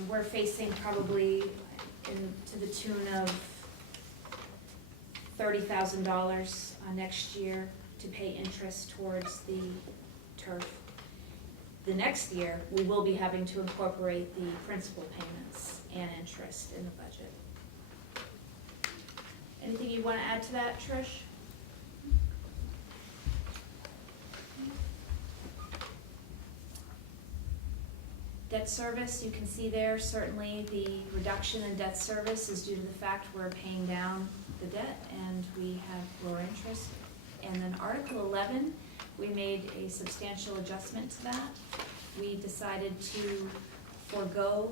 we're facing probably to the tune of $30,000 next year to pay interest towards the turf. the next year, we will be having to incorporate the principal payments and interest in the budget. Anything you want to add to that, Trish? Debt service, you can see there, certainly the reduction in debt service is due to the fact we're paying down the debt and we have lower interest. And then Article 11, we made a substantial adjustment to that. We decided to forego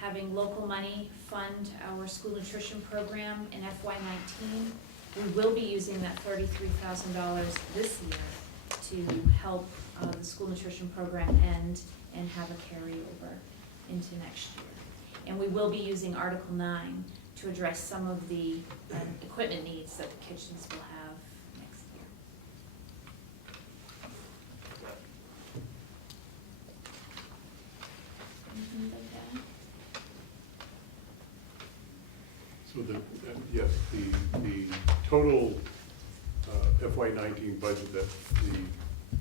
having local money fund our school nutrition program in FY19. We will be using that $33,000 this year to help the school nutrition program end and have a carryover into next year. And we will be using Article 9 to address some of the equipment needs that the kitchens will have next year. Anything like that? So yes, the total FY19 budget that the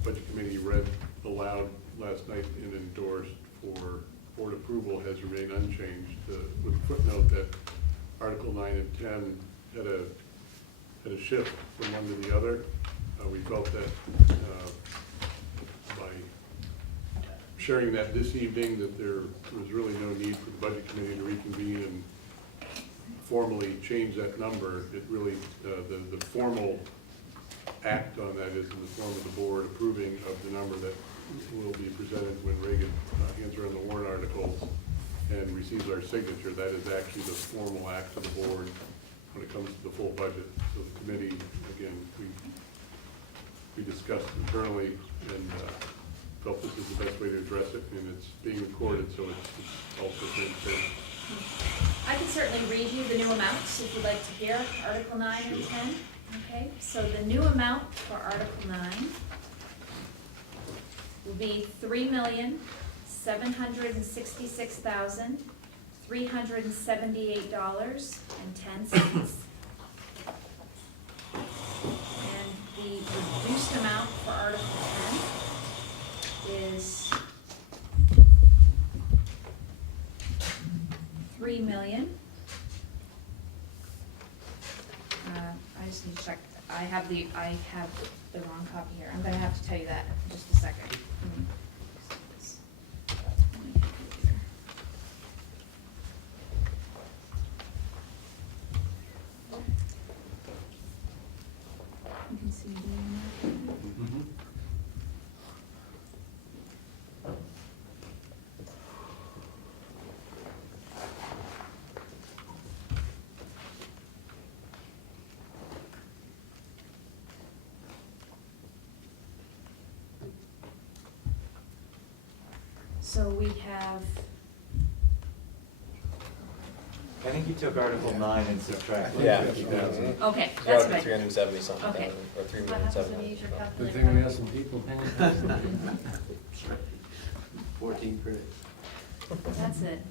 Budget Committee read aloud last night and endorsed for board approval has remained unchanged, with the footnote that Article 9 and 10 had a shift from one to the other. We felt that by sharing that this evening, that there was really no need for the Budget Committee to reconvene and formally change that number. It really, the formal act on that is in the form of the board approving of the number that will be presented when Reagan hands around the warrant articles and receives our signature. That is actually the formal act of the board when it comes to the full budget. So the committee, again, we discussed internally and felt this is the best way to address it, and it's being recorded, so it's also transparent. I can certainly read you the new amounts if you'd like to hear, Article 9 and 10. Okay, so the new amount for Article 9 will be $3,766,378.10. And the reduced amount for Article 10 is $3,000,000. I just need to check, I have the wrong copy here, I'm gonna have to tell you that in just a second. You can see the amount. So we have, I think you took Article 9 and subtracted. Yeah. okay, that's what I, 370 something, Okay. or What happens when you 370. use your Good calculator? thing we have some people paying attention. 14 credits. that's it.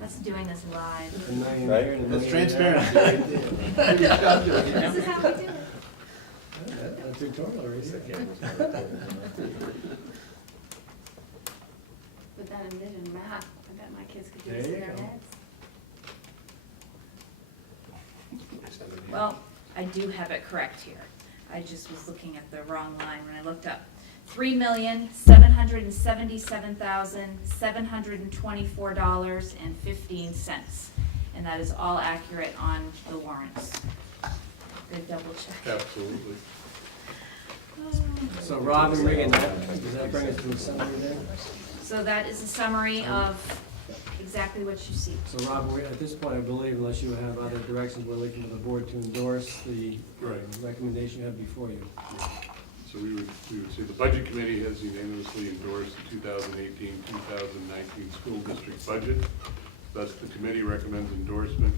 That's doing this live. A million Right? here and a That's million there. transparency right there. Good job, Julie. This is how we do it. That's a tutorial right there. With that envisioned map, I bet my kids could do There this in you their go. heads. Well, I do have it correct here. I just was looking at the wrong line when I looked up. $3,777,724.15. And that is all accurate on the warrants. Good double check. Absolutely. So Rob and Reagan, does that bring us to a summary there? So that is a summary of exactly what you see. So Rob, at this point, I believe, unless you have other directions, we're looking for the board to endorse the Right. recommendation you have before you. So we would say the Budget Committee has unanimously endorsed the 2018-2019 school district budget. Thus, the committee recommends endorsement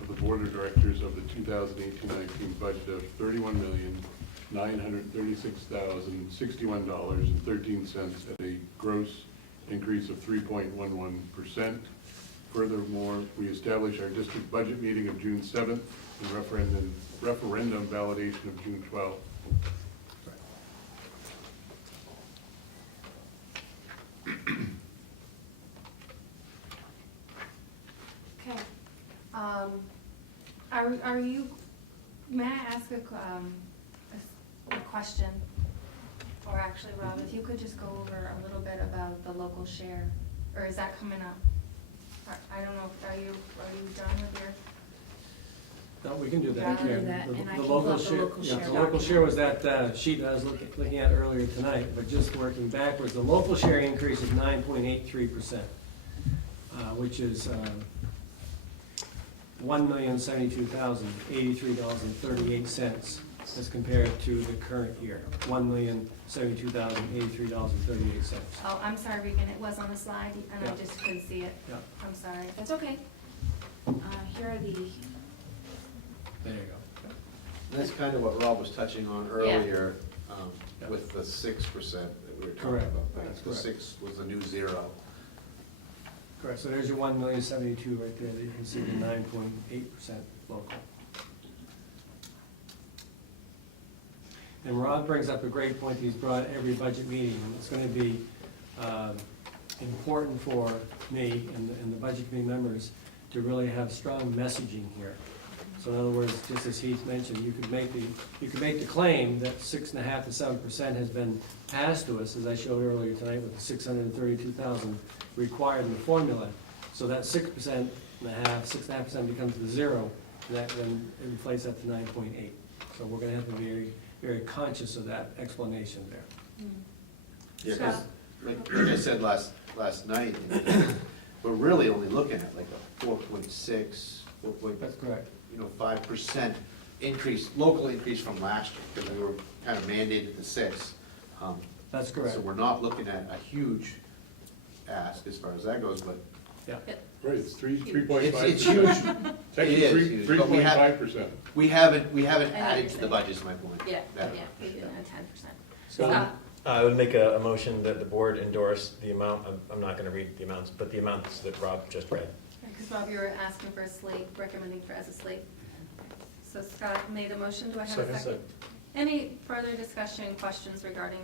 of the Board of Directors of the 2018-19 budget of $31,936,061.13 at a gross increase of 3.11%. Furthermore, we establish our district budget meeting of June 7th and referendum validation of June 12th. Are you, may I ask a question? Or actually, Rob, if you could just go over a little bit about the local share, or is that coming up? I don't know, are you done with your? No, we can do Yeah, I that. can do Karen. that, The- and I the can pull local up the share- local yeah, share the local document. share was that sheet I was looking at earlier tonight, but just working backwards, the local share increase is 9.83%, which is $1,072,083.38 as compared to the current year, $1,072,083.38. Oh, I'm sorry, Regan, it was on the slide, and I Yeah. just couldn't see it. Yeah, I'm sorry. That's okay. Here are the, there you go. That's kind of what Rob was touching on earlier, with the 6% that we were talking Correct. about. That's The correct. 6 was the new 0. Correct, so there's your 1,072,000 right there, that you can see the 9.8% local. And Rob brings up a great point he's brought every budget meeting, and it's gonna be important for me and the budget committee members to really have strong messaging here. So in other words, just as Heath mentioned, you could make the claim that 6.5 to 7% has been passed to us, as I showed earlier tonight, with the 632,000 required in the formula. So that 6.5% becomes the 0, and that then inflates that to 9.8. So we're gonna have to be very, very conscious of that explanation there. Yeah, 'cause like I said last night, we're really only looking at like a 4.6, That's correct. 5% increase, local increase from last year, because we were kind of mandated to 6. That's correct. So we're not looking at a huge ask as far as that goes, but Yeah. Right, it's 3.5%. it's huge. Technically, It is huge, but we have- 3.5%. We haven't added to the budget, is my point. Yeah, That- we did at 10%. Scott? I would make a motion that the board endorse the amount, I'm not gonna read the amounts, but the amounts that Rob just read. Because Bob, you were asking for a slate, recommending for as a slate. So Scott made a motion, do I have a second? Any further discussion, questions regarding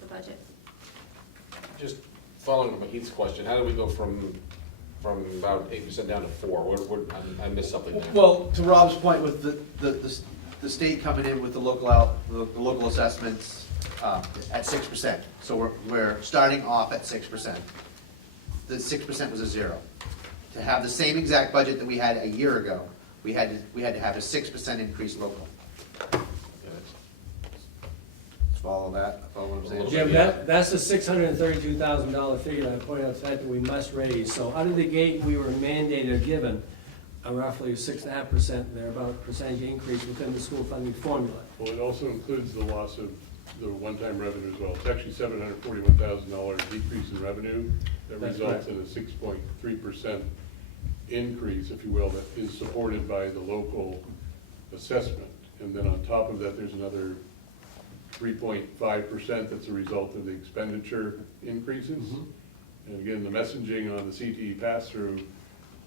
the budget? Just following up on Heath's question, how do we go from about 8% down to 4? I missed something there. Well, to Rob's point with the state coming in with the local assessments at 6%. So we're starting off at 6%. The 6% was a 0. To have the same exact budget that we had a year ago, we had to have a 6% increase local. Follow that, follow what I'm saying? Jim, that's the $632,000 figure that I pointed out tonight that we must raise. So out of the gate, we were mandated or given a roughly 6.5% thereabout percentage increase within the school funding formula. Well, it also includes the loss of the one-time revenue as well. It's actually $741,000 decrease in revenue that That's results in a 6.3% increase, if you will, that is supported by the local assessment. And then on top of that, there's another 3.5% that's a result of the expenditure increases. Mhm. And again, the messaging on the CTE pass-through,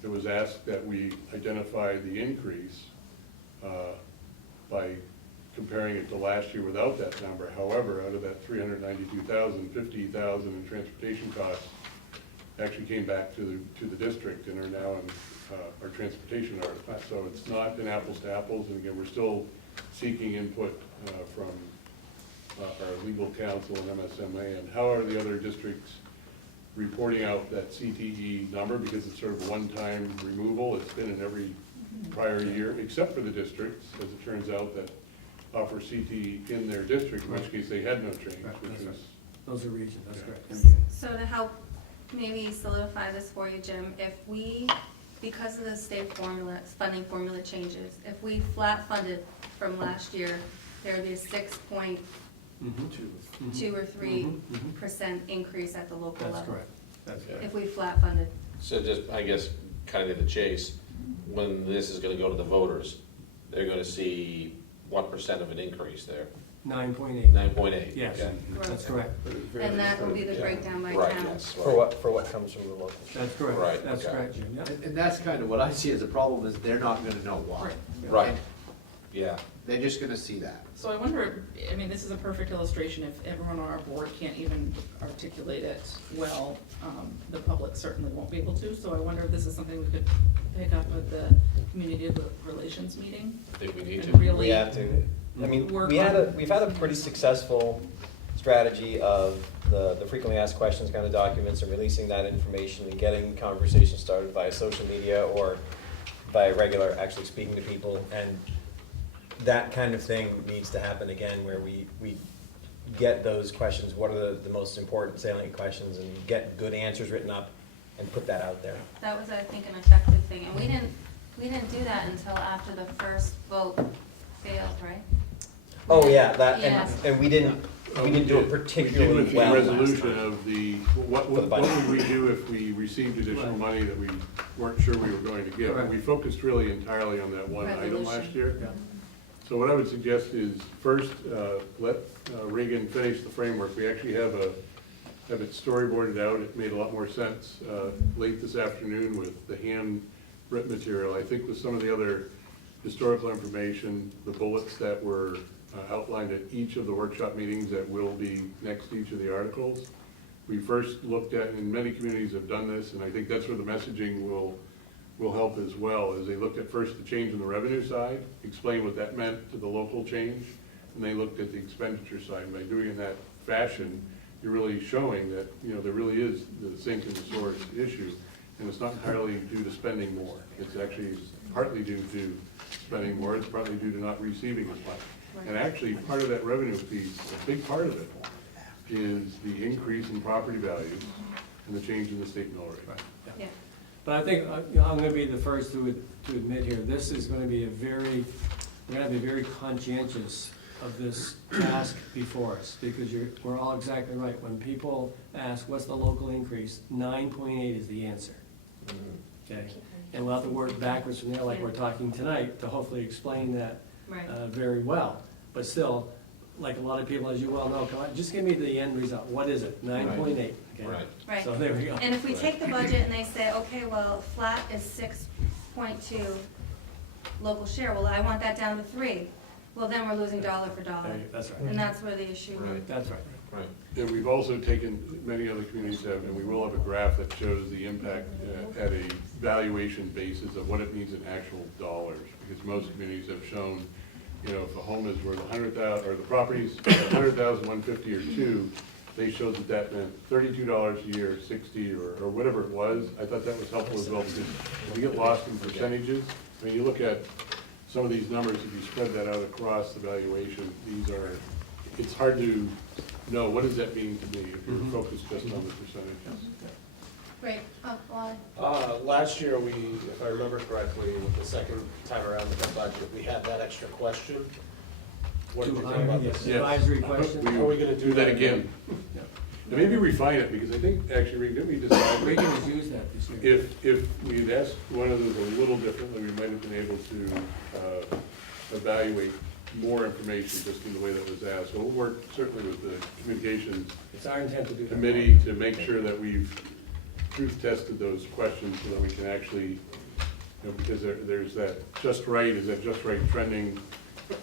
it was asked that we identify the increase by comparing it to last year without that number. However, out of that 392,000, 50,000 in transportation costs actually came back to the district and are now in our transportation art. So it's not an apples to apples, and again, we're still seeking input from our legal counsel and MSMA, and how are the other districts reporting out that CTE number, because it's sort of a one-time removal. It's been in every prior year, except for the districts, as it turns out, that offer CTE in their district, in which case they had no change, Right, which that's is, right. Those are regions, that's Yeah. correct. So to help maybe solidify this for you, Jim, if we, because of the state formula, funding formula changes, if we flat funded from last year, there would be a 6.2 or 3% increase at the local level. That's correct. That's correct. If we flat funded. So just, I guess, kind of the chase, when this is gonna go to the voters, they're gonna see what percent of an increase there? 9.8. 9.8? Yes, Okay. that's correct. And that will be the Yeah. breakdown by Right, town. yes. For what comes from the local. That's correct. Right, That's okay. correct, Jim, yeah. And that's kind of what I see as a problem, is they're not gonna know why. Right, yeah. They're just gonna see that. So I wonder, I mean, this is a perfect illustration, if everyone on our board can't even articulate it well, the public certainly won't be able to, so I wonder if this is something we could pick up with the community relations meeting. I think we need And to. really We have to, I mean, work we've had a pretty successful strategy of the frequently asked questions kind of documents and releasing that information and getting conversations started via social media or by regular, actually speaking to people. And that kind of thing needs to happen again, where we get those questions, what are the most important salient questions, and get good answers written up and put that out there. That was, I think, an effective thing, and we didn't do that until after the first vote failed, right? Oh, yeah, that, Yes. and we didn't do it particularly We did well with the last resolution time. of the, what For the budget. would we do if we received additional Right. money that we weren't sure we were going to get? Right. We focused really entirely on that one item Resolution. last year. Yeah. So what I would suggest is, first, let Reagan finish the framework. We actually have it storyboarded out. It made a lot more sense late this afternoon with the handwritten material. I think with some of the other historical information, the bullets that were outlined at each of the workshop meetings that will be next to each of the articles, we first looked at, and many communities have done this, and I think that's where the messaging will help as well, is they looked at first the change in the revenue side, explain what that meant to the local change, and they looked at the expenditure side. And by doing it in that fashion, you're really showing that, there really is the sink and the sword issue, and it's not entirely due to spending more. It's actually partly due to spending more, it's partly due to not receiving as much. And actually, part of that revenue piece, a big part of it, is the increase in property values and the change in the state mill rate. Yeah. But I think, I'm gonna be the first to admit here, this is gonna be we're gonna be very conscientious of this task before us, because we're all exactly right. When people ask, what's the local increase, 9.8 is the answer, okay? And we'll have to work backwards from there, like we're talking tonight, to hopefully explain that Right. very well. But still, like a lot of people, as you well know, come on, just give me the end result. What is it? 9.8, okay? Right. Right. So there we go. And if we take the budget and they say, okay, well, flat is 6.2 local share, well, I want that down to 3. Well, then we're losing dollar for dollar. That's right. And that's where the issue. Right. That's right. Right. And we've also taken, many other communities have, and we will have a graph that shows the impact at a valuation basis of what it means in actual dollars. Because most communities have shown, if a home is worth 100,000, or the property's 100,000, 150, or 2, they showed that meant $32 a year, 60, or whatever it was. I thought that was helpful as well, because if you get lost in percentages, I mean, you look at some of these numbers, if you spread that out across the valuation, it's hard to know, what does that mean to me if you're focused just on the percentages? Great. Oh, Wally. Last year, if I remember correctly, the second time around with the budget, we had that extra question. What did you think about this? Yes. Advisory question? Are we gonna do that that again? Yeah. And maybe refine it, because I think, actually, didn't we decide, Reagan has used that this year. if we'd asked one of those a little differently, we might have been able to evaluate more information just in the way that was asked. So we'll work certainly with the communications It's our intent to do that. committee to make sure that we've truth tested those questions so that we can actually, because there's that just right, is that just right trending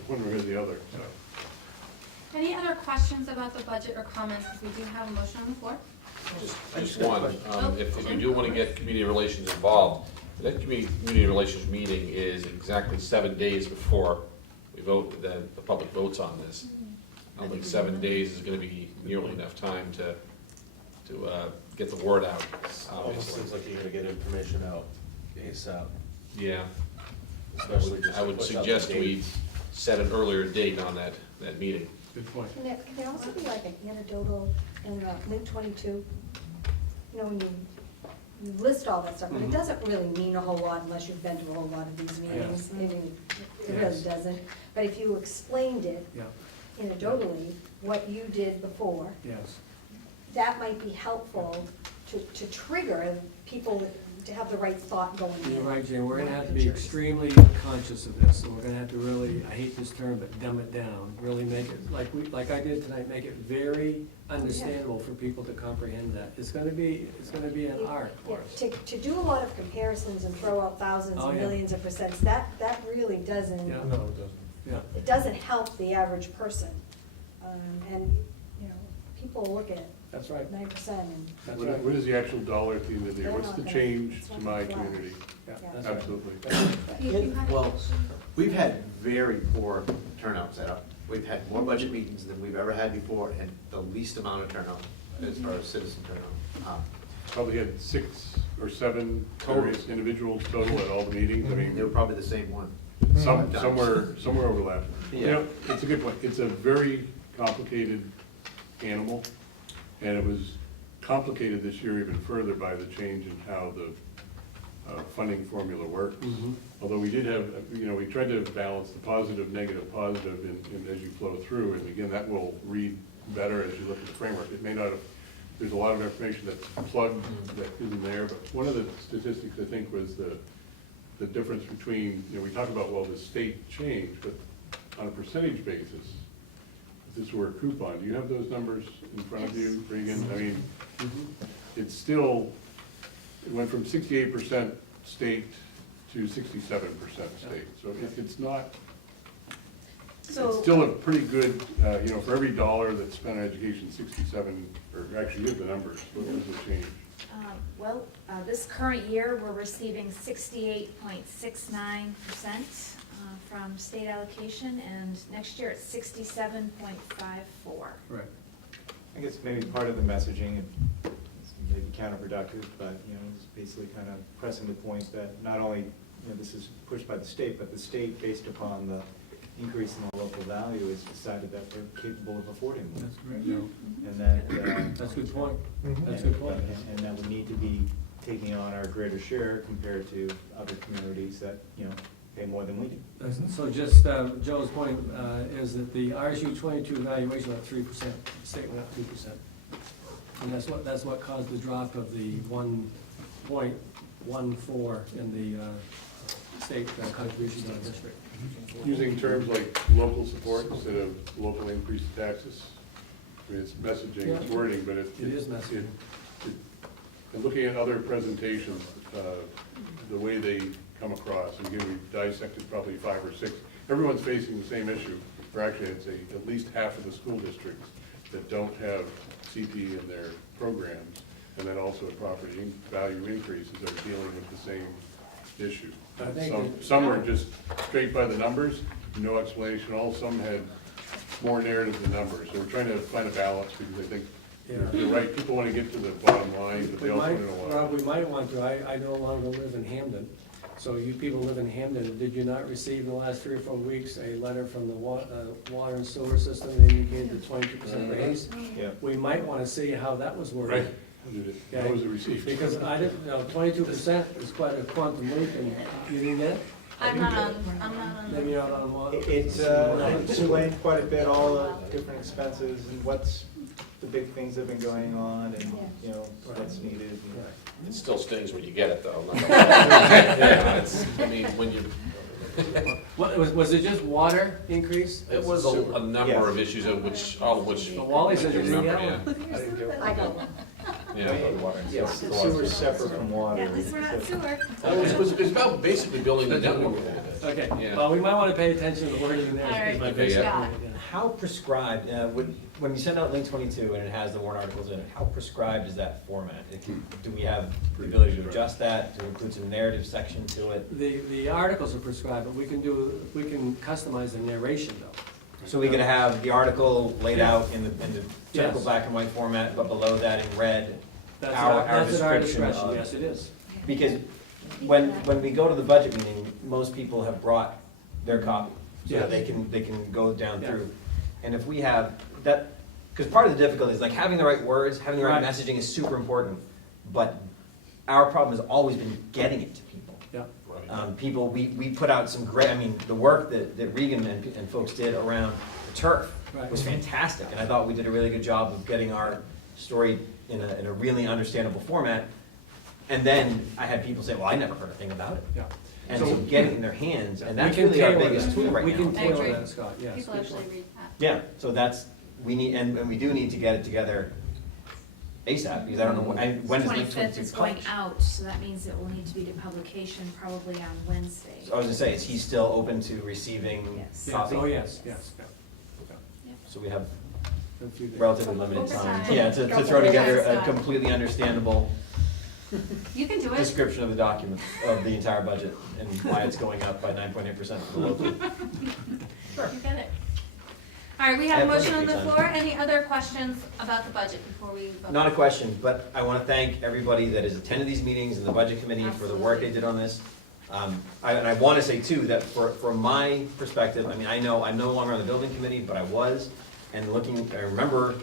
one way or the other, so. Any other questions about the budget or comments? Because we do have a motion on the floor. Just one, if you do want to get community relations involved, that community relations meeting is exactly 7 days before we vote, the public votes on this. I don't think 7 days is going to be nearly enough time to get the word out, Almost obviously. seems like you're gonna get information out ASAP, Yeah, especially just. I would push out the suggest we dates. set an earlier date on that meeting. Good point. Can there also be like an anecdotal in link 22? When you list all that stuff, but it doesn't really mean a whole lot unless you've been to a whole lot of these meetings. I mean, it really Yes. doesn't. But if you explained it Yeah, anecdotally, what you did before, yes. that might be helpful to trigger people to have the right thought going in. You're right, Jane, we're gonna have to be extremely conscious of this, and we're gonna have to really, I hate this term, but dumb it down, really make it, like I did tonight, make it very understandable for people to comprehend that. It's gonna be an art for us. To do a lot of comparisons and throw out thousands Oh, and yeah. millions of percents, that really doesn't, Yeah. No, it doesn't. Yeah, it doesn't help the average person. And, people look at That's right, 9%, and that's What right. what is the actual dollar at the end of the year? They're What's not the gonna- change it's to not my gonna fly. community? Yeah, Yeah. that's right. Absolutely. Well, we've had very poor turnouts we've had more budget meetings than we've ever had before, and the least amount of turnout as far as citizen turnout. Probably had 6 or 7 Total. various individuals total at all the meetings. I They were mean, probably the same one. somewhere overlap. You Yeah. know, it's a good point. It's a very complicated animal, and it was complicated this year even further by the change in how the funding formula works. Mhm. Although we did have, we tried to balance the positive, negative, positive as you flow through, and again, that will read better as you look at the framework. It may not have, there's a lot of information that's plugged that isn't there, but one of the statistics, I think, was the difference between, we talk about, well, the state changed, but on a percentage basis, if this were a coupon, do you have those numbers in front of you, Regan? I mean, it's still, it went from 68% state to 67% state, so it's not, it's still a pretty good, for every dollar that's spent on education, 67, or actually, you have the numbers, what was the change? Well, this current year, we're receiving 68.69% from state allocation, and next year it's 67.54. Right. I guess maybe part of the messaging, it's maybe counterproductive, but, it's basically kind of pressing the point that not only, this is pushed by the state, but the state, based upon the increase in the local value, has decided that they're capable of affording more. That's correct, no, And that, that's a good point. That's a and good point. and that we need to be taking on our greater share compared to other communities that, pay more than we do. So just, Joe's point is that the RSU 22 valuation went up 3%, the state went up 2%. And that's what caused the drop of the 1.14 in the state contribution to the district. Using terms like local support instead of local increased taxes. I mean, it's messaging, it's Yeah. wording, but It is messaging. And looking at other presentations, the way they come across, and again, we've dissected probably 5 or 6. Everyone's facing the same issue, or actually, I'd say at least half of the school districts that don't have CP in their programs, and then also property value increases are dealing with the same issue. I think Some were just straight by the numbers, no explanation, some had more narrative than numbers. So we're trying to find a balance, because I think you're right, people want to get to the bottom line, but they also want to know why. Rob, we might want to, I no longer live in Hampden, so you people live in Hampden, did you not receive in the last 3 or 4 weeks a letter from the water and sewer system that indicated the 22% raise? Yeah. We might want to see how that was worded. Right. That was a receipt. Because I didn't, 22% is quite a quantum leap, and you didn't get it? I'm not on Maybe you're not on water. It's explained quite a bit, all the different expenses and what's the big things that have been going on and, what's needed. and- It still stings when you get it, though. Yeah, I mean, when you, What, was it just water increase? it was a number of issues, all of which. But Wally said you didn't remember, get yeah. I got one. Yeah. Yes, the sewer's separate from water. At least we're not sewer. It's about basically building the network. Okay, Yeah. well, we might want to pay attention to the wording there. All right. is my Okay, basic yeah. point, yeah. How prescribed, when you send out Link 22 and it has the warrant articles in it, how prescribed is that format? Do we have the ability to adjust that, to include some narrative section to it? The articles are prescribed, but we can customize the narration though. So we could have the article laid Yeah. out in the typical Yes. black and white format, but below that in red, That's our at our description discretion, of- yes, it is. because when we go to the budget meeting, most people have brought their copy, so that Yes. they can go down Yeah. through. And if we have that, because part of the difficulty is like having the right words, having the right Right. messaging is super important, but our problem has always been getting it to people. Yeah. People, we put out some great, the work that Regan and folks did around the turf Right. was fantastic, and I thought we did a really good job of getting our story in a really understandable format. And then I had people say, well, I never heard a thing about it. Yeah. And So- so get it in their hands, and We that's can really our tailor biggest that. tool right We now. can tailor agree. that, Scott, yes. People good actually point. read that. Yeah, so that's, we need, and we do need to get it together ASAP, because I don't know, when does Link 25th 22 is going publish? out, so that means it will need to be to publication probably on Wednesday. So I was gonna say, is he still open to receiving Yes. Yes, copy? oh, yes, yes, yeah. So we have a few days. relatively limited time. Overtime. Yeah, to throw together a Overtime. completely understandable You can do it. description of the document, of the entire budget, and why it's going up by 9.8% for the local. You get it. All right, we have a I have motion on plenty the of free floor. Any other questions about the budget before we vote? Not a question, but I want to thank everybody that has attended these meetings and the budget committee for the work they did on this. And I want to say too, that from my perspective, I mean, I know I'm no longer on the building committee, but I was, and I remember,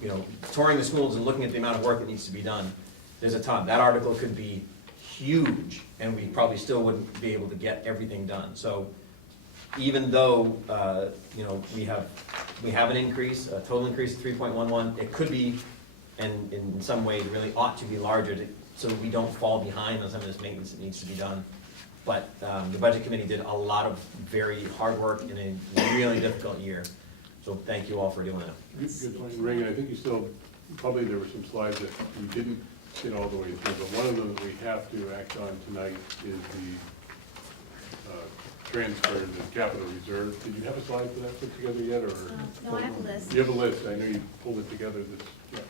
you know, touring the schools and looking at the amount of work that needs to be done. There's a ton. That article could be huge, and we probably still wouldn't be able to get everything done. So even though, you know, we have an increase, a total increase of 3.11, it could be, and in some ways really ought to be larger, so we don't fall behind on some of this maintenance that needs to be done. But the budget committee did a lot of very hard work in a really difficult year. So thank you all for doing that. Good point, Reagan. I think you still, probably there were some slides that you didn't get all the way through, but one of them that we have to act on tonight is the transfer to the capital reserve. Did you have a slide for that put together yet, or? No, I have a list. You have a list. I know you pulled it together this, yeah.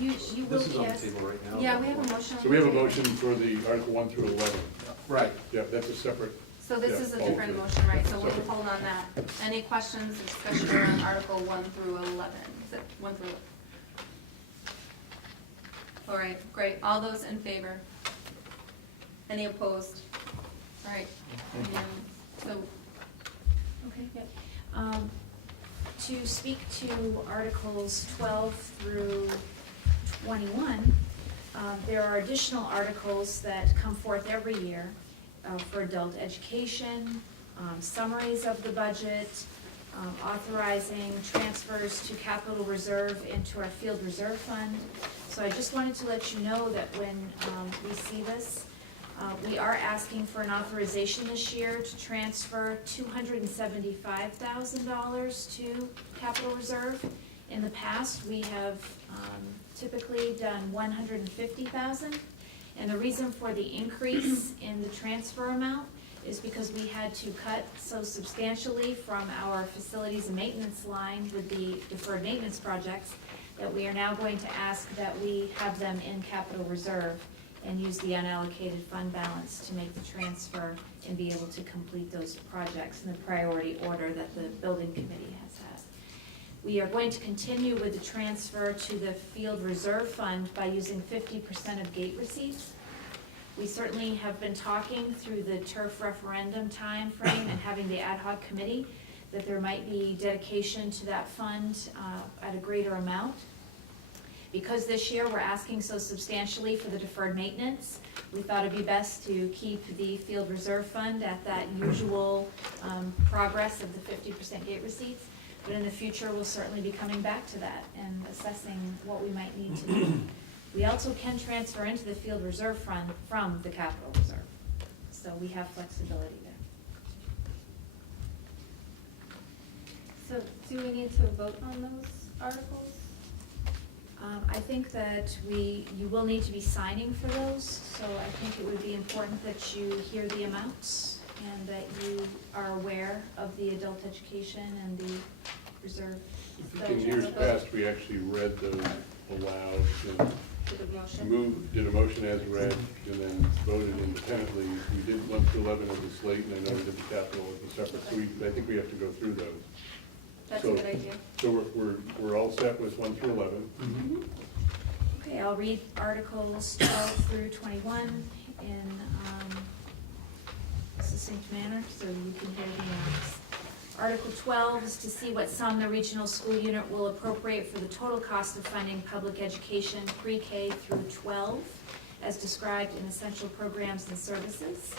You will This is on the yes. table right now. Yeah, we have a motion. on So we have a the table. motion for the Article 1 through 11. Right. Yeah, that's a separate, So this Yeah, is a all different good. motion, right? So we'll Separate. hold on that. Any questions, discussion on Article 1 through 11? Is it 1 through 11? All right, great. All those in favor? Any opposed? All right. So, Okay, yep. To speak to Articles 12 through 21, there are additional articles that come forth every year for adult education, summaries of the budget, authorizing transfers to capital reserve and to our field reserve fund. So I just wanted to let you know that when we see this, we are asking for an authorization this year to transfer $275,000 to capital reserve. In the past, we have typically done $150,000. And the reason for the increase in the transfer amount is because we had to cut so substantially from our facilities and maintenance line with the deferred maintenance projects that we are now going to ask that we have them in capital reserve and use the unallocated fund balance to make the transfer and be able to complete those projects in the priority order that the building committee has had. We are going to continue with the transfer to the field reserve fund by using 50% of gate receipts. We certainly have been talking through the turf referendum timeframe and having the ad hoc committee that there might be dedication to that fund at a greater amount. Because this year we're asking so substantially for the deferred maintenance, we thought it'd be best to keep the field reserve fund at that usual progress of the 50% gate receipts. But in the future, we'll certainly be coming back to that and assessing what we might need to do. We also can transfer into the field reserve fund from the capital reserve. So we have flexibility there. so do we need to vote on those articles? I think that you will need to be signing for those, so I think it would be important that you hear the amounts and that you are aware of the adult education and the reserve. I think in years past, we actually read those aloud and To the motion? did a motion as read, and then voted independently. We did 1 through 11 of the slate, and I know we did the capital as a separate, so I think we have to go through those. That's a So- good idea. So we're all set with 1 through 11. Okay, I'll read Articles 12 through 21 in a succinct manner so you can hear the amounts. Article 12 is to see what sum the regional school unit will appropriate for the total cost of funding public education pre-K through 12, as described in essential programs and services.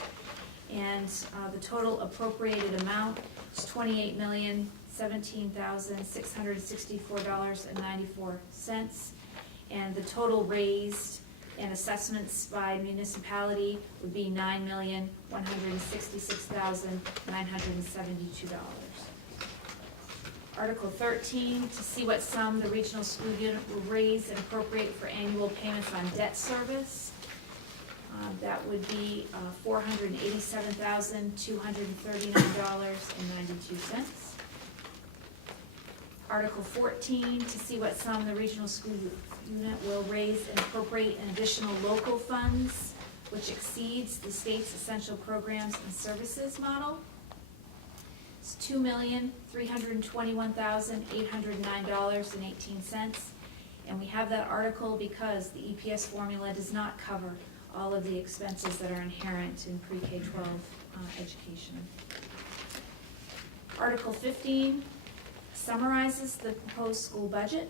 And the total appropriated amount is $28,017,664.94. And the total raised and assessments by municipality would be $9,166,972. Article 13, to see what sum the regional school unit will raise and appropriate for annual payments on debt service. That would be $487,239.92. Article 14, to see what sum the regional school unit will raise and appropriate in additional local funds, which exceeds the state's essential programs and services model. It's $2,321,809.18. And we have that article because the EPS formula does not cover all of the expenses that are inherent in pre-K-12 education. Article 15 summarizes the proposed school budget,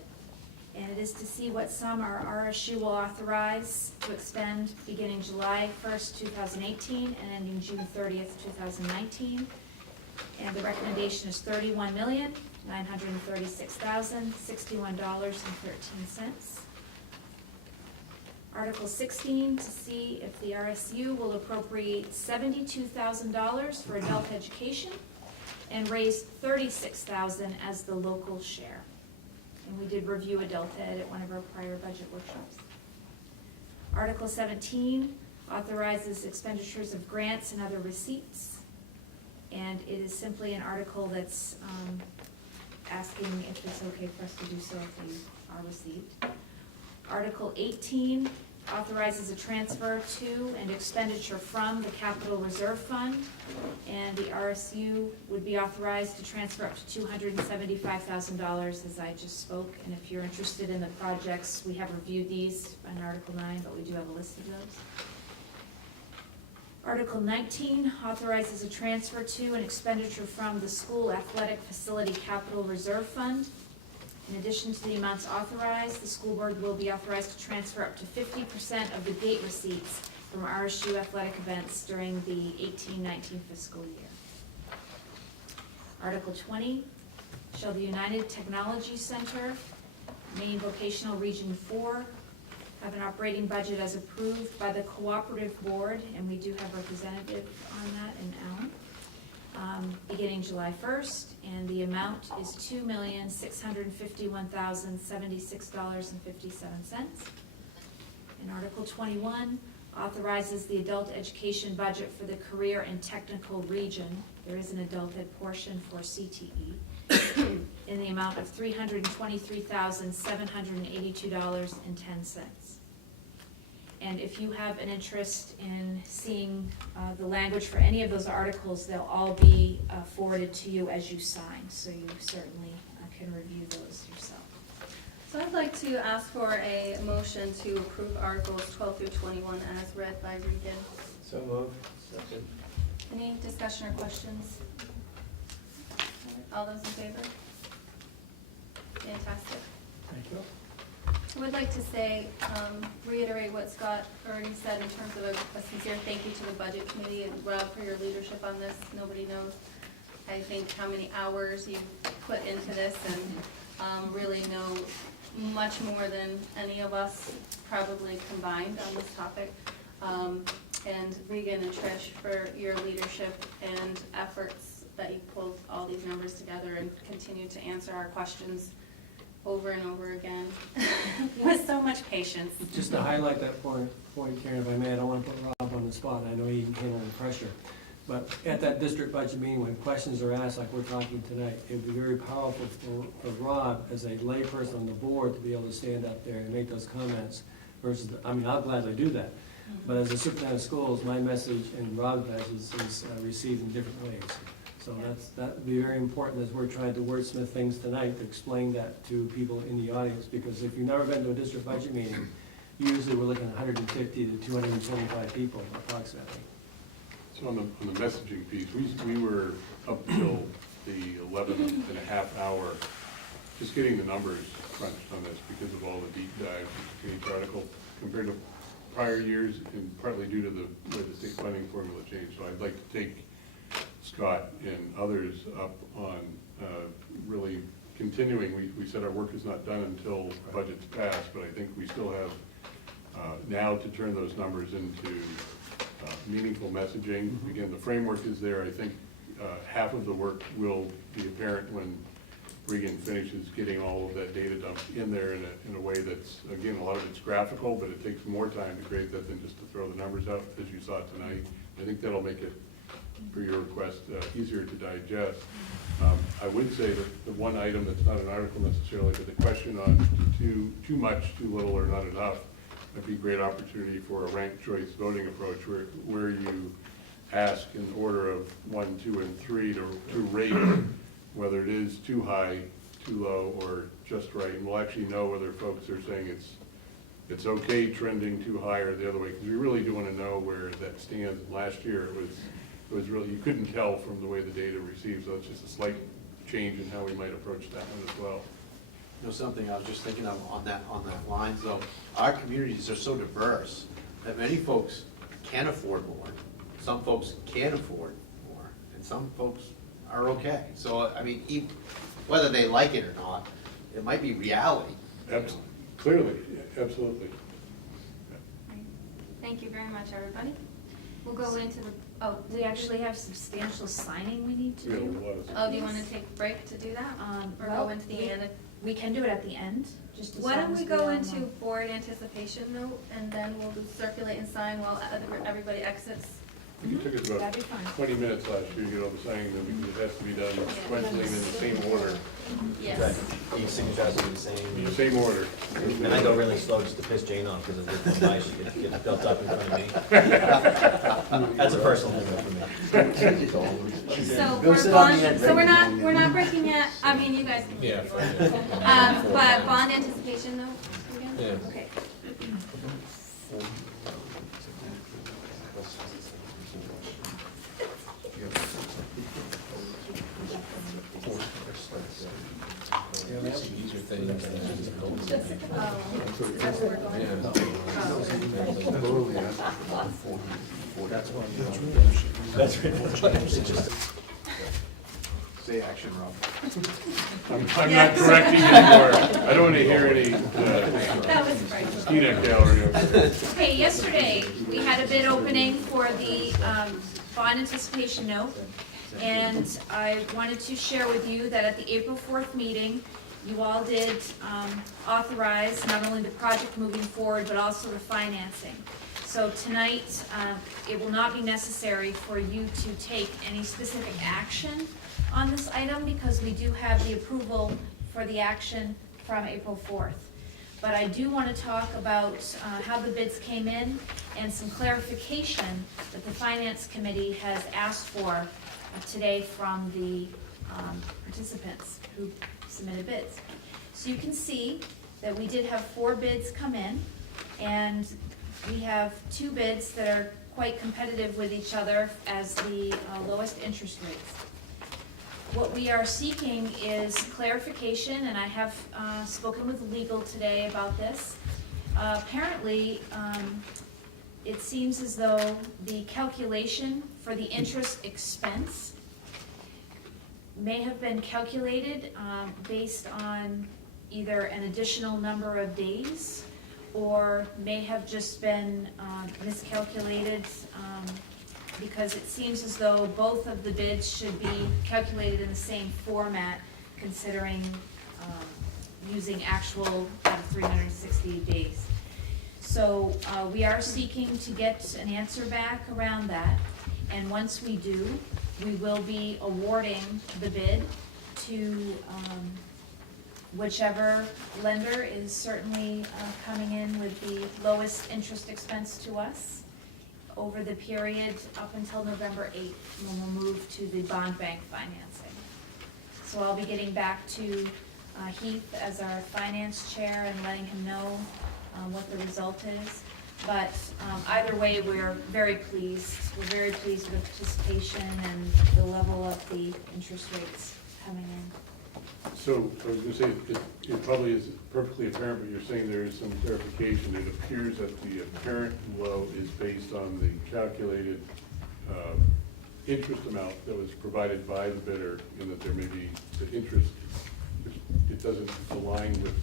and it is to see what sum our RSU will authorize to expend beginning July 1st, 2018 and ending June 30th, 2019. And the recommendation is $31,936,061.13. Article 16, to see if the RSU will appropriate $72,000 for adult education and raise $36,000 as the local share. And we did review adult ed at one of our prior budget workshops. Article 17 authorizes expenditures of grants and other receipts. And it is simply an article that's asking if it's okay for us to do so if they are received. Article 18 authorizes a transfer to and expenditure from the Capital Reserve Fund, and the RSU would be authorized to transfer up to $275,000, as I just spoke. And if you're interested in the projects, we have reviewed these in Article 9, but we do have a list of those. Article 19 authorizes a transfer to and expenditure from the School Athletic Facility Capital Reserve Fund. In addition to the amounts authorized, the school board will be authorized to transfer up to 50% of the gate receipts from RSU athletic events during the 18-19 fiscal year. Article 20, shall the United Technology Center, Maine Vocational Region 4, have an operating budget as approved by the cooperative board, and we do have a representative on that in Allen, beginning July 1st, and the amount is $2,651,076.57. And Article 21 authorizes the adult education budget for the career and technical region. There is an adult ed portion for CTE in the amount of $323,782.10. And if you have an interest in seeing the language for any of those articles, they'll all be forwarded to you as you sign, so you certainly can review those yourself. So I'd like to ask for a motion to approve Articles 12 through 21 as read by Regan. So moved. Second. Any discussion or questions? All those in favor? Fantastic. Thank you. I would like to say, reiterate what Scott already said in terms of a sincere thank you to the Budget Committee and Rob for your leadership on this. Nobody knows, I think, how many hours you've put into this and really know much more than any of us probably combined on this topic. And Regan and Trish for your leadership and efforts that you pulled all these numbers together and continue to answer our questions over and over again with so much patience. Just to highlight that point, Karen, if I may, I don't want to put Rob on the spot. I know he can handle the pressure. But at that district budget meeting, when questions are asked like we're talking tonight, it would be very powerful for Rob as a layperson on the board to be able to stand up there and make those comments versus, I'll gladly do that. But as a superintendent of schools, my message and Rob's message is received in different ways. So that would be very important as we're trying to wordsmith things tonight to explain that to people in the audience. Because if you've never been to a district budget meeting, usually we're looking at 150 to 225 people approximately. So on the messaging piece, we were up till the 11 and a half hour, just getting the numbers crunched on this because of all the deep dives in each article compared to prior years and partly due to the way the state funding formula changed. So I'd like to take Scott and others up on really continuing. We said our work is not done until budget's passed, but I think we still have now to turn those numbers into meaningful messaging. Again, the framework is there. I think half of the work will be apparent when Regan finishes getting all of that data dumped in there in a way that's, again, a lot of it's graphical, but it takes more time to create that than just to throw the numbers out as you saw tonight. I think that'll make it for your request, easier to digest. I would say that the one item that's not an article necessarily, but the question on too much, too little, or not enough, would be a great opportunity for a ranked choice voting approach where you ask in order of 1, 2, and 3 to rate whether it is too high, too low, or just right. And we'll actually know whether folks are saying it's okay trending too high or the other way, because we really do want to know where that stands. And last year, it was really, you couldn't tell from the way the data received, so it's just a slight change in how we might approach that one as well. You know, something I was just thinking of on that line, though, our communities are so diverse that many folks can afford more, some folks can't afford more, and some folks are okay. So, I mean, whether they like it or not, it might be reality. Clearly, absolutely. Thank you very much, everybody. We'll go into the, We actually have substantial signing we need to Yeah, it do. was. do you want to take a break to do that? Or Well, go into the end? We can do it at the end, just as Why long don't as we go all into know. board anticipation note, and then we'll circulate and sign while everybody exits? I think it took us about That'd be fine. 20 minutes last year to get all the signing done, because it has to be done sequentially and in the same order. Yes. Right, each signature has to be the In the same. same order. And I go really slow just to piss Jane off, because it's my, she gets built up in front of me. That's a personal thing for me. So Go for sit on the bond, end. so we're not breaking it, I mean, you guys can. Yeah, if you want. But bond anticipation note again? Yeah. Okay. These are things that- That's where we're going. Say action, Rob. I'm not correcting anymore. I don't want to hear any That was frightening. Skeetuck gallery. Okay, yesterday, we had a bid opening for the bond anticipation note. And I wanted to share with you that at the April 4th meeting, you all did authorize not only the project moving forward, but also the financing. So tonight, it will not be necessary for you to take any specific action on this item, because we do have the approval for the action from April 4th. But I do want to talk about how the bids came in and some clarification that the Finance Committee has asked for today from the participants who submitted bids. So you can see that we did have 4 bids come in, and we have 2 bids that are quite competitive with each other as the lowest interest rates. What we are seeking is clarification, and I have spoken with legal today about this. Apparently, it seems as though the calculation for the interest expense may have been calculated based on either an additional number of days, or may have just been miscalculated, because it seems as though both of the bids should be calculated in the same format, considering using actual out of 360 days. So we are seeking to get an answer back around that, and once we do, we will be awarding the bid to whichever lender is certainly coming in with the lowest interest expense to us over the period up until November 8th, when we'll move to the bond bank financing. So I'll be getting back to Heath as our finance chair and letting him know what the result is. But either way, we're very pleased. We're very pleased with the participation and the level of the interest rates coming in. So I was going to say, it probably is perfectly apparent, but you're saying there is some clarification. It appears that the apparent low is based on the calculated interest amount that was provided by the bidder, and that there may be the interest, it doesn't align with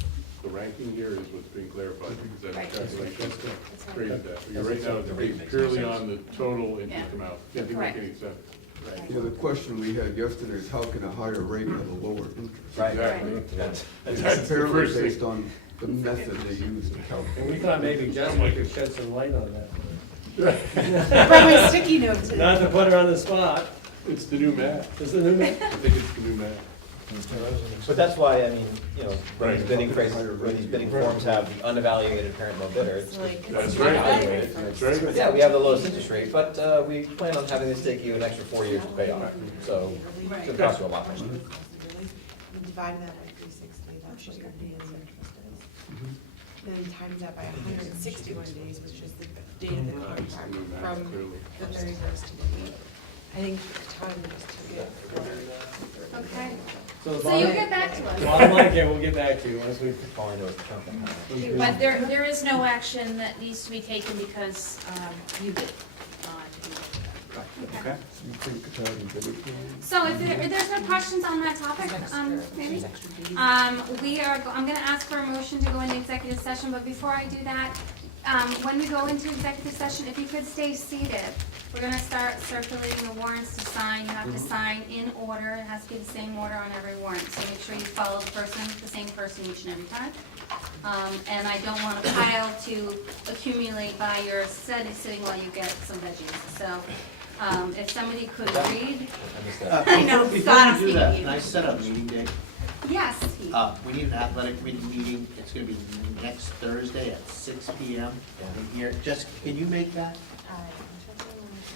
the ranking here, is what's being clarified, because Right. that calculation That's right. created that. But you're right now, it's based purely on the total interest Yeah. amount. Can't make Correct. any sense. Yeah, the question we had yesterday is how can a higher rate have a lower interest? Right. Exactly. That's- It's That's the apparently first thing. based on the method they use to And we calculate. thought maybe Jessica could shed some light on that. I brought my sticky note today. Not to put her on the spot. It's the new math. Is it new math? I think it's the new math. But that's why, I mean, you know, Right. these bidding phrases, where these bidding forms have the unevaluated parent no bidder. It's That's right. evaluated. That's right. Yeah, we have the lowest interest rate, but we plan on having this take you an extra 4 years to pay off, so it's gonna cost you a lot more. You divide that by 360, that's what your days of interest is. Then times that by 161 days, which is the date of the contract, from the 31st to the 8th. I think Tom just took it. Okay, So the so you'll bottom, get back to us. bottom line, okay, we'll get back to you once we. All I know is the company. But there is no action that needs to be taken because you did. Okay. You think Charlie did it? So if there's no questions on that topic, maybe, I'm gonna ask for a motion to go into executive session, but before I do that, when we go into executive session, if you could stay seated, we're gonna start circulating the warrants to sign. You have to sign in order. It has to be the same order on every warrant, so make sure you follow the same person each and every time. And I don't want a pile to accumulate by your sitting while you get some veggies, so. If somebody could read, I missed that. I know, Before Scott's we do that, speaking. can I set up a meeting day? yes, Pete. We need an athletic committee meeting, it's gonna be next Thursday at 6 PM in here. Just, can you make that?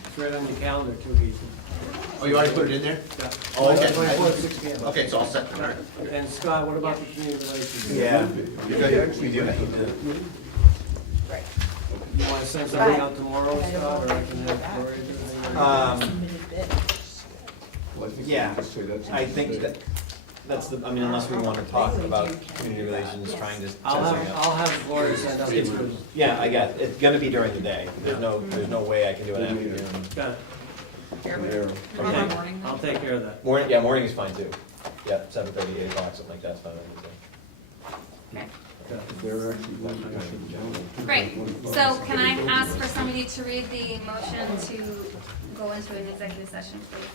It's right on your calendar too, Heath. Oh, you already put it in there? Yeah. Oh, okay. 6 p.m. Okay, so I'll set, all right. And Scott, what about the community relations? Yeah. You're good? We do. You wanna send something out tomorrow, Scott, or I can have Gloria do it? Well, I think Yeah, we just say that's I think that's the, I mean, unless we want to talk about community relations, trying to set something up. I'll have Gloria send out the. Yeah, I got it. It's gonna be during the day. There's no way I can do an afternoon. Got it. there. Tomorrow Okay, morning. I'll take care of that. Morning, yeah, morning is fine too. Yeah, 7:30, 8 o'clock, something like that's fine. They're actually one question down. Great, so can I ask for somebody to read the motion to go into an executive session, please?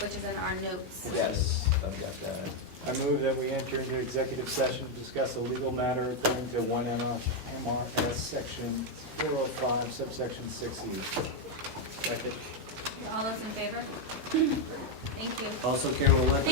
Which is in our notes. Yes, I've got that. I move that we enter into executive session to discuss a legal matter according to 1 MRS section 405 subsection 6E. Second. All those in favor? Thank you. Also, Karen will let